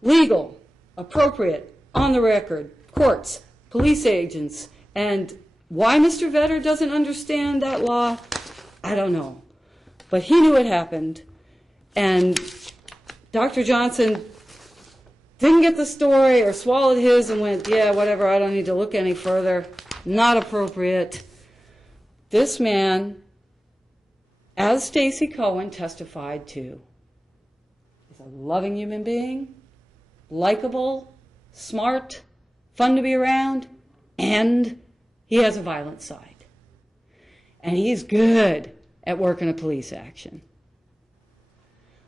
Legal, appropriate, on the record, courts, police agents, and why Mr. Vedder doesn't understand that law, I don't know. But he knew it happened, and Dr. Johnson didn't get the story or swallowed his and went, yeah, whatever, I don't need to look any further. Not appropriate. This man, as Stacey Cohen testified to, is a loving human being, likable, smart, fun to be around, and he has a violent side. And he's good at working a police action.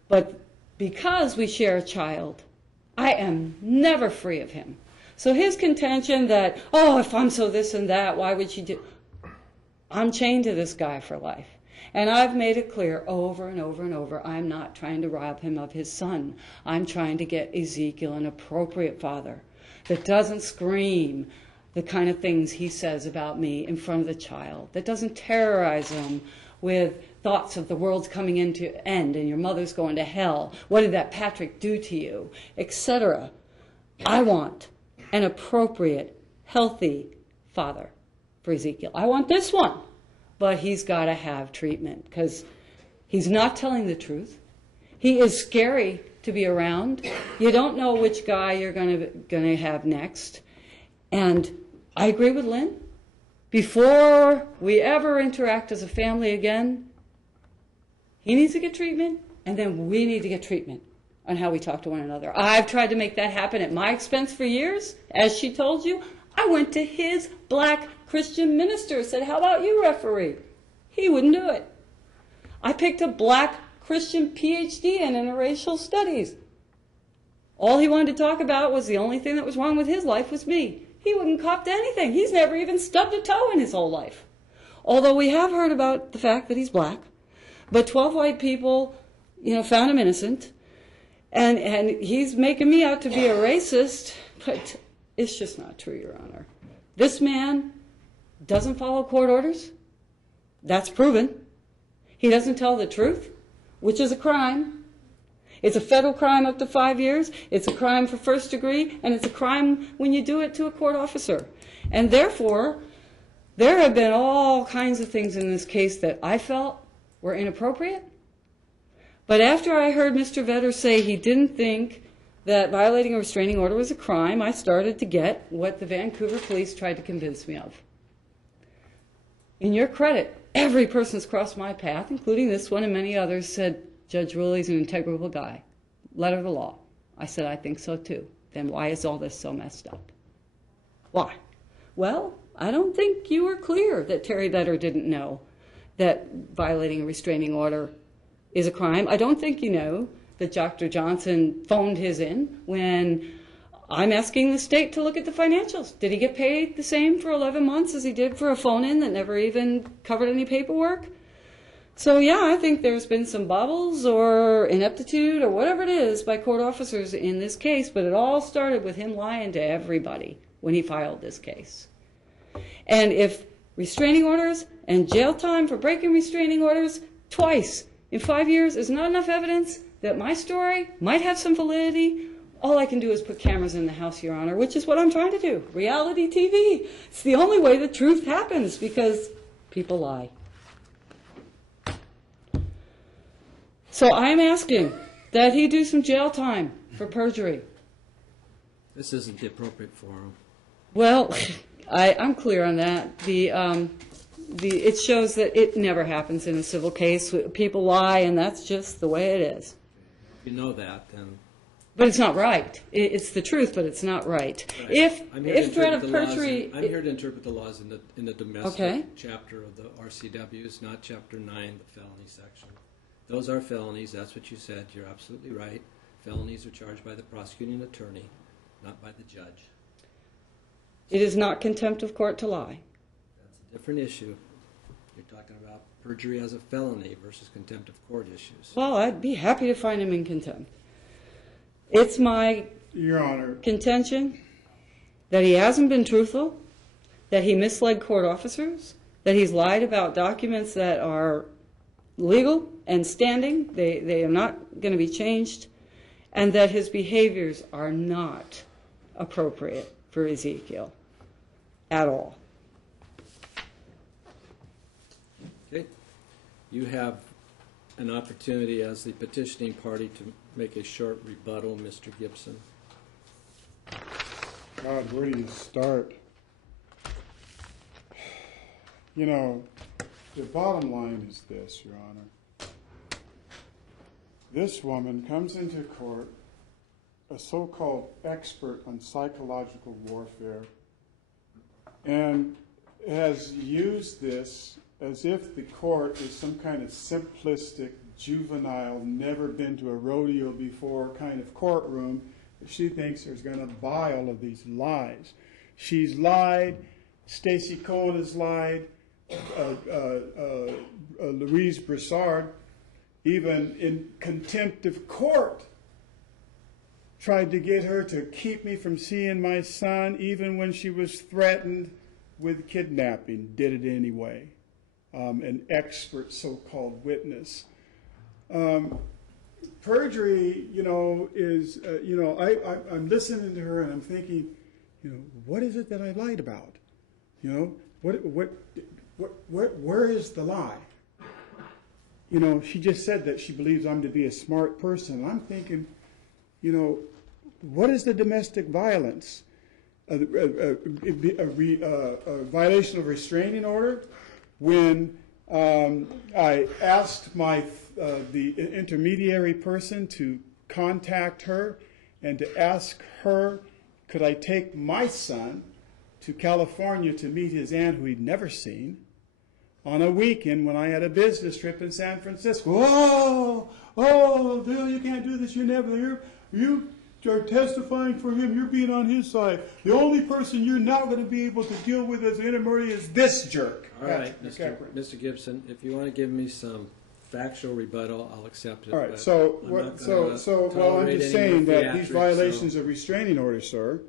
But because we share a child, I am never free of him. So his contention that, oh, if I'm so this and that, why would she do? I'm chained to this guy for life. And I've made it clear over and over and over, I'm not trying to rob him of his son. I'm trying to get Ezekiel an appropriate father that doesn't scream the kind of things he says about me in front of the child, that doesn't terrorize him with thoughts of the world's coming into end and your mother's going to hell. What did that Patrick do to you? Etc. I want an appropriate, healthy father for Ezekiel. I want this one, but he's got to have treatment because he's not telling the truth. He is scary to be around. You don't know which guy you're going to have next. And I agree with Lynn. Before we ever interact as a family again, he needs to get treatment, and then we need to get treatment on how we talk to one another. I've tried to make that happen at my expense for years. As she told you, I went to his black Christian minister, said, how about you, referee? He wouldn't do it. I picked a black Christian PhD in interracial studies. All he wanted to talk about was the only thing that was wrong with his life was me. He wouldn't cop to anything. He's never even stubbed a toe in his whole life. Although we have heard about the fact that he's black. But 12 white people, found him innocent. And he's making me out to be a racist. But it's just not true, Your Honor. This man doesn't follow court orders. That's proven. He doesn't tell the truth, which is a crime. It's a federal crime up to 5 years. It's a crime for first degree, and it's a crime when you do it to a court officer. And therefore, there have been all kinds of things in this case that I felt were inappropriate. But after I heard Mr. Vedder say he didn't think that violating a restraining order was a crime, I started to get what the Vancouver police tried to convince me of. In your credit, every person's crossed my path, including this one and many others, said, Judge Ruley's an integrable guy. Letter of the law. I said, I think so too. Then why is all this so messed up? Why? Well, I don't think you were clear that Terry Vedder didn't know that violating a restraining order is a crime. I don't think you know that Dr. Johnson phoned his in when I'm asking the state to look at the financials. Did he get paid the same for 11 months as he did for a phone-in that never even covered any paperwork? So yeah, I think there's been some bobbles or ineptitude or whatever it is by court officers in this case, but it all started with him lying to everybody when he filed this case. And if restraining orders and jail time for breaking restraining orders twice in 5 years is not enough evidence that my story might have some validity, all I can do is put cameras in the house, Your Honor, which is what I'm trying to do. Reality TV. It's the only way the truth happens because people lie. So I'm asking that he do some jail time for perjury. This isn't the appropriate forum. Well, I'm clear on that. It shows that it never happens in a civil case. People lie, and that's just the way it is. If you know that, then... But it's not right. It's the truth, but it's not right. Right. If threat of perjury... I'm here to interpret the laws in the domestic chapter of the RCWs, not Chapter 9, the felony section. Those are felonies. That's what you said. You're absolutely right. Felonies are charged by the prosecuting attorney, not by the judge. It is not contempt of court to lie. That's a different issue. You're talking about perjury as a felony versus contempt of court issues. Well, I'd be happy to find him in contempt. It's my Your Honor, contention that he hasn't been truthful, that he misled court officers, that he's lied about documents that are legal and standing, they are not going to be changed, and that his behaviors are not appropriate for Ezekiel at all. Okay. You have an opportunity as the petitioning party to make a short rebuttal, Mr. Gibson. God, where do you start? You know, the bottom line is this, Your Honor. This woman comes into court, a so-called expert on psychological warfare, and has used this as if the court is some kind of simplistic, juvenile, never been to a rodeo before kind of courtroom. She thinks there's going to buy all of these lies. She's lied. Stacey Cohen has lied. Louise Broussard, even in contempt of court, tried to get her to keep me from seeing my son, even when she was threatened with kidnapping. Did it anyway. An expert so-called witness. Perjury, is, I'm listening to her and I'm thinking, what is it that I lied about? Where is the lie? She just said that she believes I'm to be a smart person. I'm thinking, what is the domestic violence? A violation of restraining order? When I asked the intermediary person to contact her and to ask her, could I take my son to California to meet his aunt who he'd never seen on a weekend when I had a business trip in San Francisco. Oh, Bill, you can't do this. You're never here. You are testifying for him. You're being on his side. The only person you're now going to be able to deal with as an intermediary is this jerk. All right, Mr. Gibson, if you want to give me some factual rebuttal, I'll accept it. All right, I'm just saying that these violations of restraining order, sir,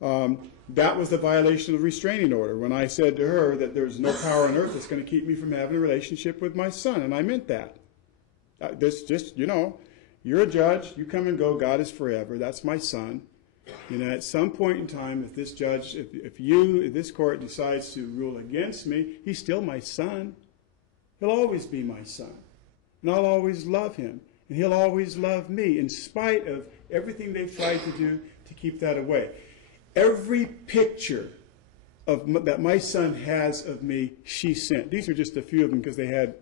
that was the violation of restraining order when I said to her that there's no power on earth that's going to keep me from having a relationship with my son, and I meant that. You're a judge, you come and go, God is forever, that's my son. At some point in time, if this judge, if this court decides to rule against me, he's still my son. He'll always be my son. And I'll always love him. And he'll always love me, in spite of everything they've tried to do to keep that away. Every picture that my son has of me, she sent. These are just a few of them because they had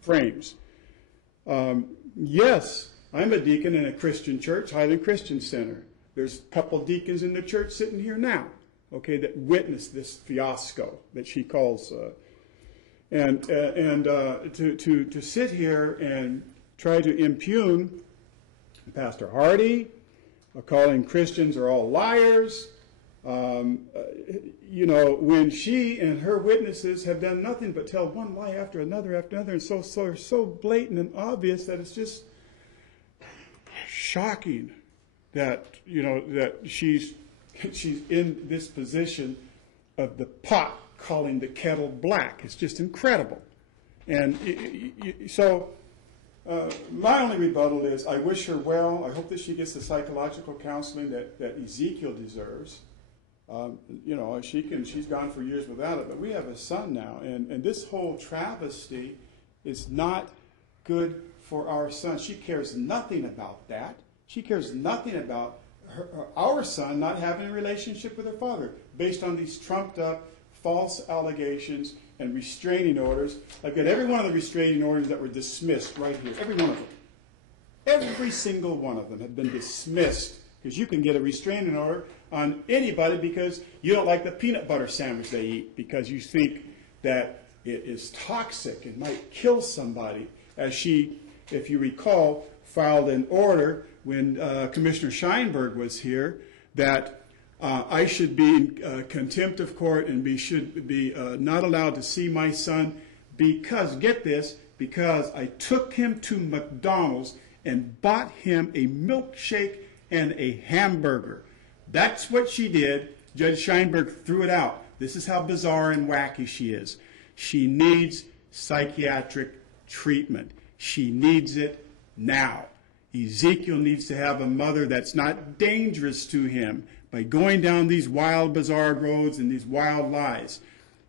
frames. Yes, I'm a deacon in a Christian church, Highland Christian Center. There's a couple deacons in the church sitting here now, that witnessed this fiasco that she calls. To sit here and try to impugn Pastor Hardy calling Christians are all liars. You know, when she and her witnesses have done nothing but tell one lie after another, and so blatant and obvious that it's just shocking that, you know, that she's in this position of the pot calling the kettle black. It's just incredible. And so my only rebuttal is I wish her well. I hope that she gets the psychological counseling that Ezekiel deserves. You know, she's gone for years without it, but we have a son now, and this whole travesty is not good for our son. She cares nothing about that. She cares nothing about our son not having a relationship with her father based on these trumped up false allegations and restraining orders. I've got every one of the restraining orders that were dismissed right here, every one of them. Every single one of them have been dismissed because you can get a restraining order on anybody because you don't like the peanut butter sandwich they eat because you think that it is toxic and might kill somebody. As she, if you recall, filed an order when Commissioner Scheinberg was here that I should be in contempt of court and should be not allowed to see my son because, get this, because I took him to McDonald's and bought him a milkshake and a hamburger. That's what she did. Judge Scheinberg threw it out. This is how bizarre and wacky she is. She needs psychiatric treatment. She needs it now. Ezekiel needs to have a mother that's not dangerous to him by going down these wild, bizarre roads and these wild lies.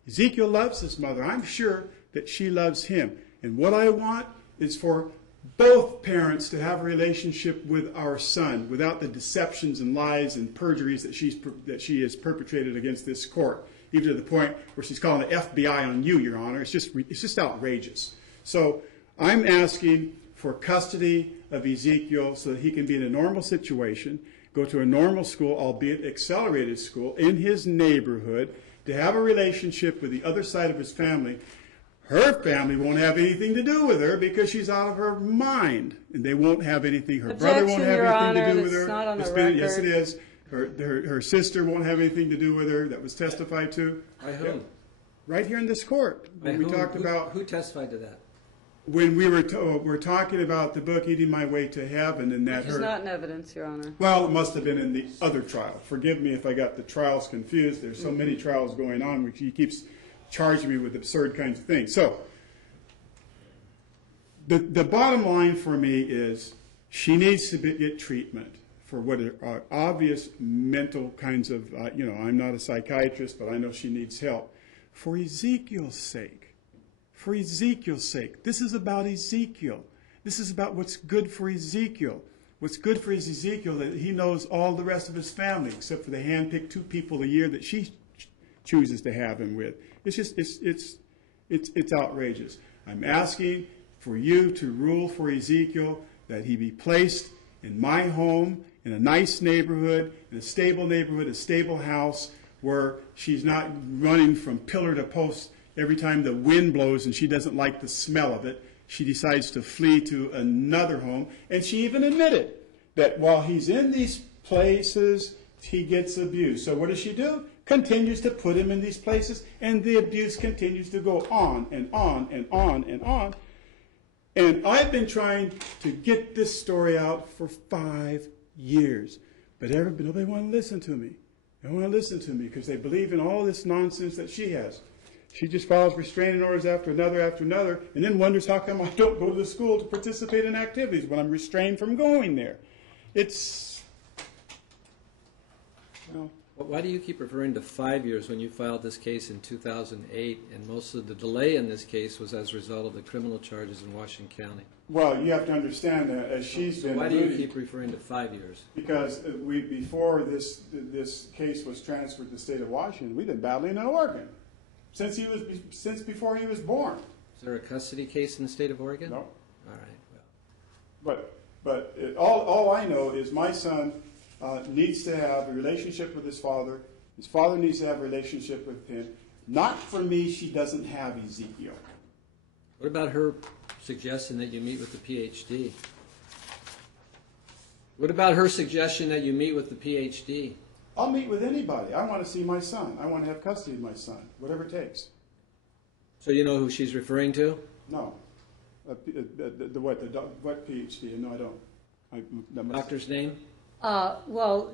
Ezekiel loves his mother. I'm sure that she loves him. And what I want is for both parents to have a relationship with our son without the deceptions and lies and perjuries that she has perpetrated against this court, even to the point where she's calling the FBI on you, Your Honor. It's just outrageous. So I'm asking for custody of Ezekiel so that he can be in a normal situation, go to a normal school, albeit accelerated school, in his neighborhood, to have a relationship with the other side of his family. Her family won't have anything to do with her because she's out of her mind. And they won't have anything. Her brother won't have anything to do with her. Not on the record. Yes, it is. Her sister won't have anything to do with her. That was testified to. By whom? Right here in this court. When we talked about who testified to that? When we were talking about the book Eating My Way to Heaven, and that It's not in evidence, Your Honor. Well, it must have been in the other trial. Forgive me if I got the trials confused. There's so many trials going on, which he keeps charging me with absurd kinds of things. So the bottom line for me is she needs to get treatment for what are obvious mental kinds of, I'm not a psychiatrist, but I know she needs help. For Ezekiel's sake. For Ezekiel's sake. This is about Ezekiel. This is about what's good for Ezekiel. What's good for Ezekiel that he knows all the rest of his family, except for the handpicked 2 people a year that she chooses to have him with. It's just, it's outrageous. I'm asking for you to rule for Ezekiel that he be placed in my home, in a nice neighborhood, in a stable house, where she's not running from pillar to post every time the wind blows and she doesn't like the smell of it. She decides to flee to another home. And she even admitted that while he's in these places, he gets abused. So what does she do? Continues to put him in these places, and the abuse continues to go on and on and on and on. And I've been trying to get this story out for 5 years. But nobody want to listen to me. They don't want to listen to me because they believe in all this nonsense that she has. She just files restraining orders after another, and then wonders how come I don't go to the school to participate in activities when I'm restrained from going there. It's, well. Why do you keep referring to 5 years when you filed this case in 2008, and most of the delay in this case was as a result of the criminal charges in Washington County? Well, you have to understand that as she's been... Why do you keep referring to 5 years? Because before this case was transferred to the state of Washington, we've been battling in Oregon since before he was born. Is there a custody case in the state of Oregon? No. All right. But all I know is my son needs to have a relationship with his father. His father needs to have a relationship with him. Not for me, she doesn't have Ezekiel. What about her suggestion that you meet with the PhD? What about her suggestion that you meet with the PhD? I'll meet with anybody. I want to see my son. I want to have custody of my son, whatever it takes. So you know who she's referring to? No. What PhD? No, I don't. That must- Doctor's name? Well,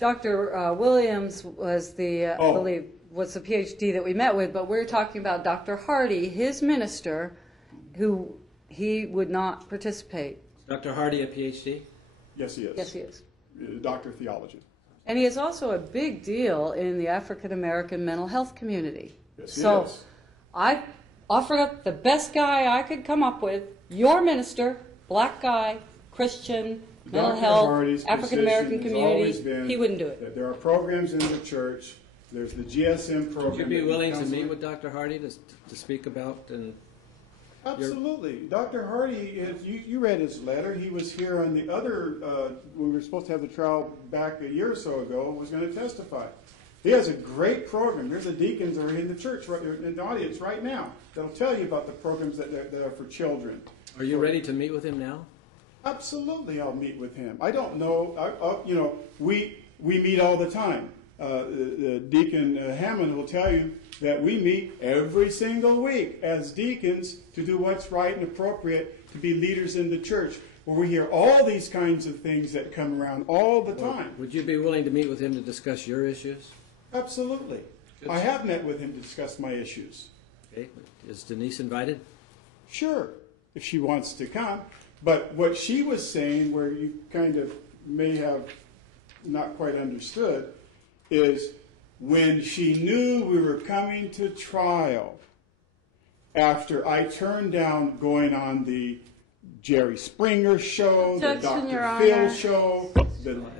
Dr. Williams was I believe, was the PhD that we met with, but we're talking about Dr. Hardy, his minister, who he would not participate. Dr. Hardy a PhD? Yes, he is. Yes, he is. Doctor of theology. And he is also a big deal in the African American mental health community. Yes, he So is. I offered up the best guy I could come up with, your minister, black guy, Christian, mental Dr. health, Hardy's African American position has always community. been He wouldn't do it. that there are programs in the church. There's the GSM program. Would you be that willing to counseling- meet with Dr. Hardy to speak about and Absolutely. Dr. Hardy, you read his letter. He was here on the other, when we were supposed to have the trial back a year or so ago, was going to testify. He has a great program. There's the deacons that are in the church, in the audience right now, that'll tell you about the programs that are for children. are you ready to meet with him now? Absolutely, I'll meet with him. I don't know. We meet all the time. Deacon Hammond will tell you that we meet every single week as deacons to do what's right and appropriate to be leaders in the church, where we hear all these kinds of things that come around all the time. Would you be willing to meet with him to discuss your issues? Absolutely. Good. I have met with him to discuss my issues. Okay. Is Denise invited? Sure, if she wants to come. But what she was saying, where you kind of may have not quite understood, is when she knew we were coming to trial, after I turned down going on the Jerry Springer show, the Objection, Your Dr. Phil Honor. show,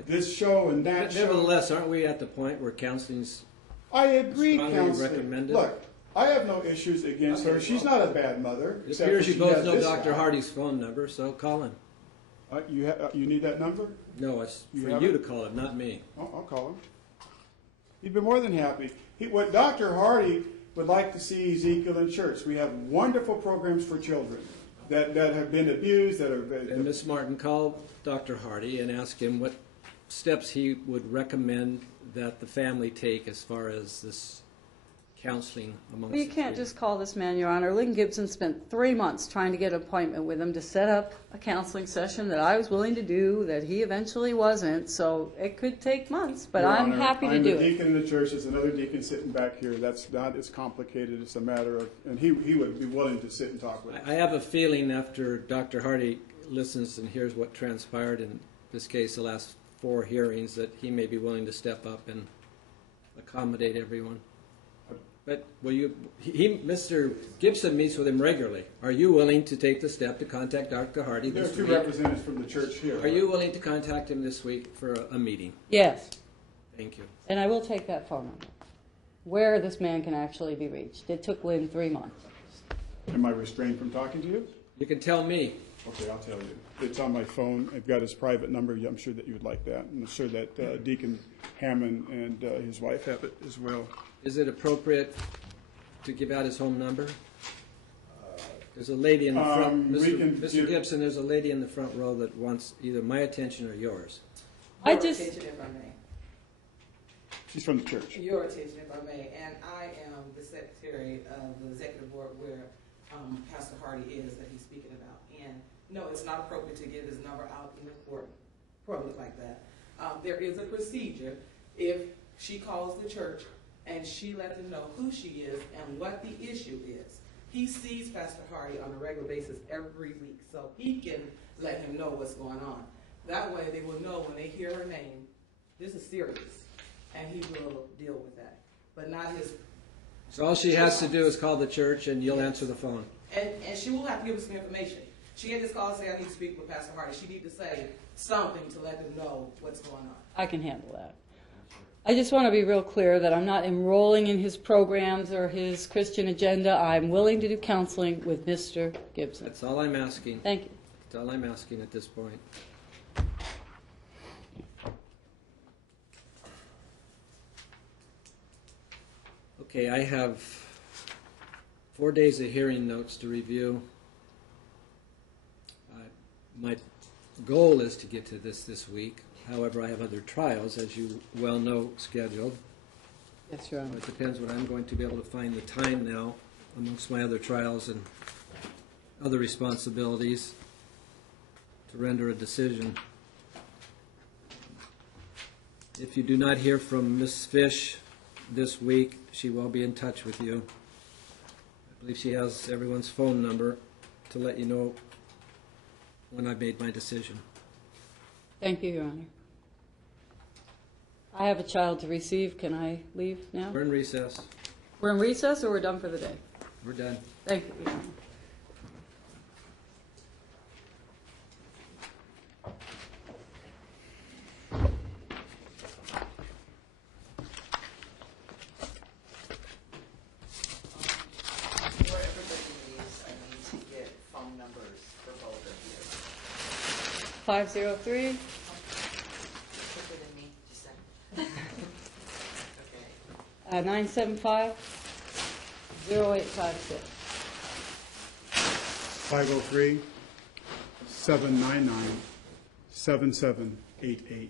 this show and that show. Nevertheless, aren't we at the point where counseling's I agree, strongly Counselor. recommended? Look, I have no issues against her. She's not a bad mother. It except appears for you she both has know this Dr. guy. Hardy's phone number, so call him. You need that number? No, it's You for have you it? to call him, not me. Oh, I'll call him. He'd be more than happy. What Dr. Hardy would like to see Ezekiel in church. We have wonderful programs for children that have been abused, that are. And Miss Martin, call Dr. Hardy and ask him what steps he would recommend that the family take as far as this counseling amongst You the can't children. just call this man, Your Honor. Lynn Gibson spent 3 months trying to get an appointment with him to set up a counseling session that I was willing to do, that he eventually wasn't. So it could take months, but Your I'm Honor, happy to I'm do the it. deacon in the church. There's another deacon sitting back here. That's not as complicated. It's a matter of, and he would be willing to sit and talk with us. I have a feeling after Dr. Hardy listens and hears what transpired in this case, the last 4 hearings, that he may be willing to step up and accommodate everyone. But will you? Mr. Gibson meets with him regularly. Are you willing to take the step to contact Dr. Hardy There's this 2 week? representatives from the church here. Are you willing to contact him this week for a meeting? Yes, Thank you. and I will take that phone number, where this man can actually be reached. It took Lynn 3 months. Am I restrained from talking to you? You can tell me. Okay, I'll tell you. It's on my phone. I've got his private number. I'm sure that you would like that. I'm sure that Deacon Hammond and his wife have it as well. Is it appropriate to give out his home number? There's a lady in the front. we can Mr. give- Gibson, there's a lady in the front row that wants either my attention or yours. I Your just, attention, if I may. She's from the church. Your attention, if I may. And I am the secretary of the executive board where Pastor Hardy is that he's speaking about. And no, it's not appropriate to give his number out in the public like that. There is a procedure. If she calls the church and she lets them know who she is and what the issue is, he sees Pastor Hardy on a regular basis every week, so he can let him know what's going on. That way they will know when they hear her name, this is serious, and he will deal with that. But not his, So all she has to do is call the church and you'll answer the phone. and she will have to give us some information. She can't just call and say, I need to speak with Pastor Hardy. She needs to say something to let them know what's going on. I can handle that. I just want to be real clear that I'm not enrolling in his programs or his Christian agenda. I'm willing to do counseling with Mr. Gibson. That's all I'm asking. Thank you. That's all I'm asking at this point. Okay, I have 4 days of hearing notes to review. My goal is to get to this week. However, I have other trials, as you well know, scheduled. Yes, Your Honor. It depends when I'm going to be able to find the time now amongst my other trials and other responsibilities to render a decision. If you do not hear from Ms. Fish this week, she will be in touch with you. I believe she has everyone's phone number to let you know when I've made my decision. Thank you, Your Honor. I have a child to receive. Can I leave now? We're in recess. We're in recess or we're done for the day? We're done. Thank you, Your Honor. Before everybody leaves, I need to get phone numbers for both of you. 503. Quicker than me, just say. Okay. 975 0856. 503-799-7788.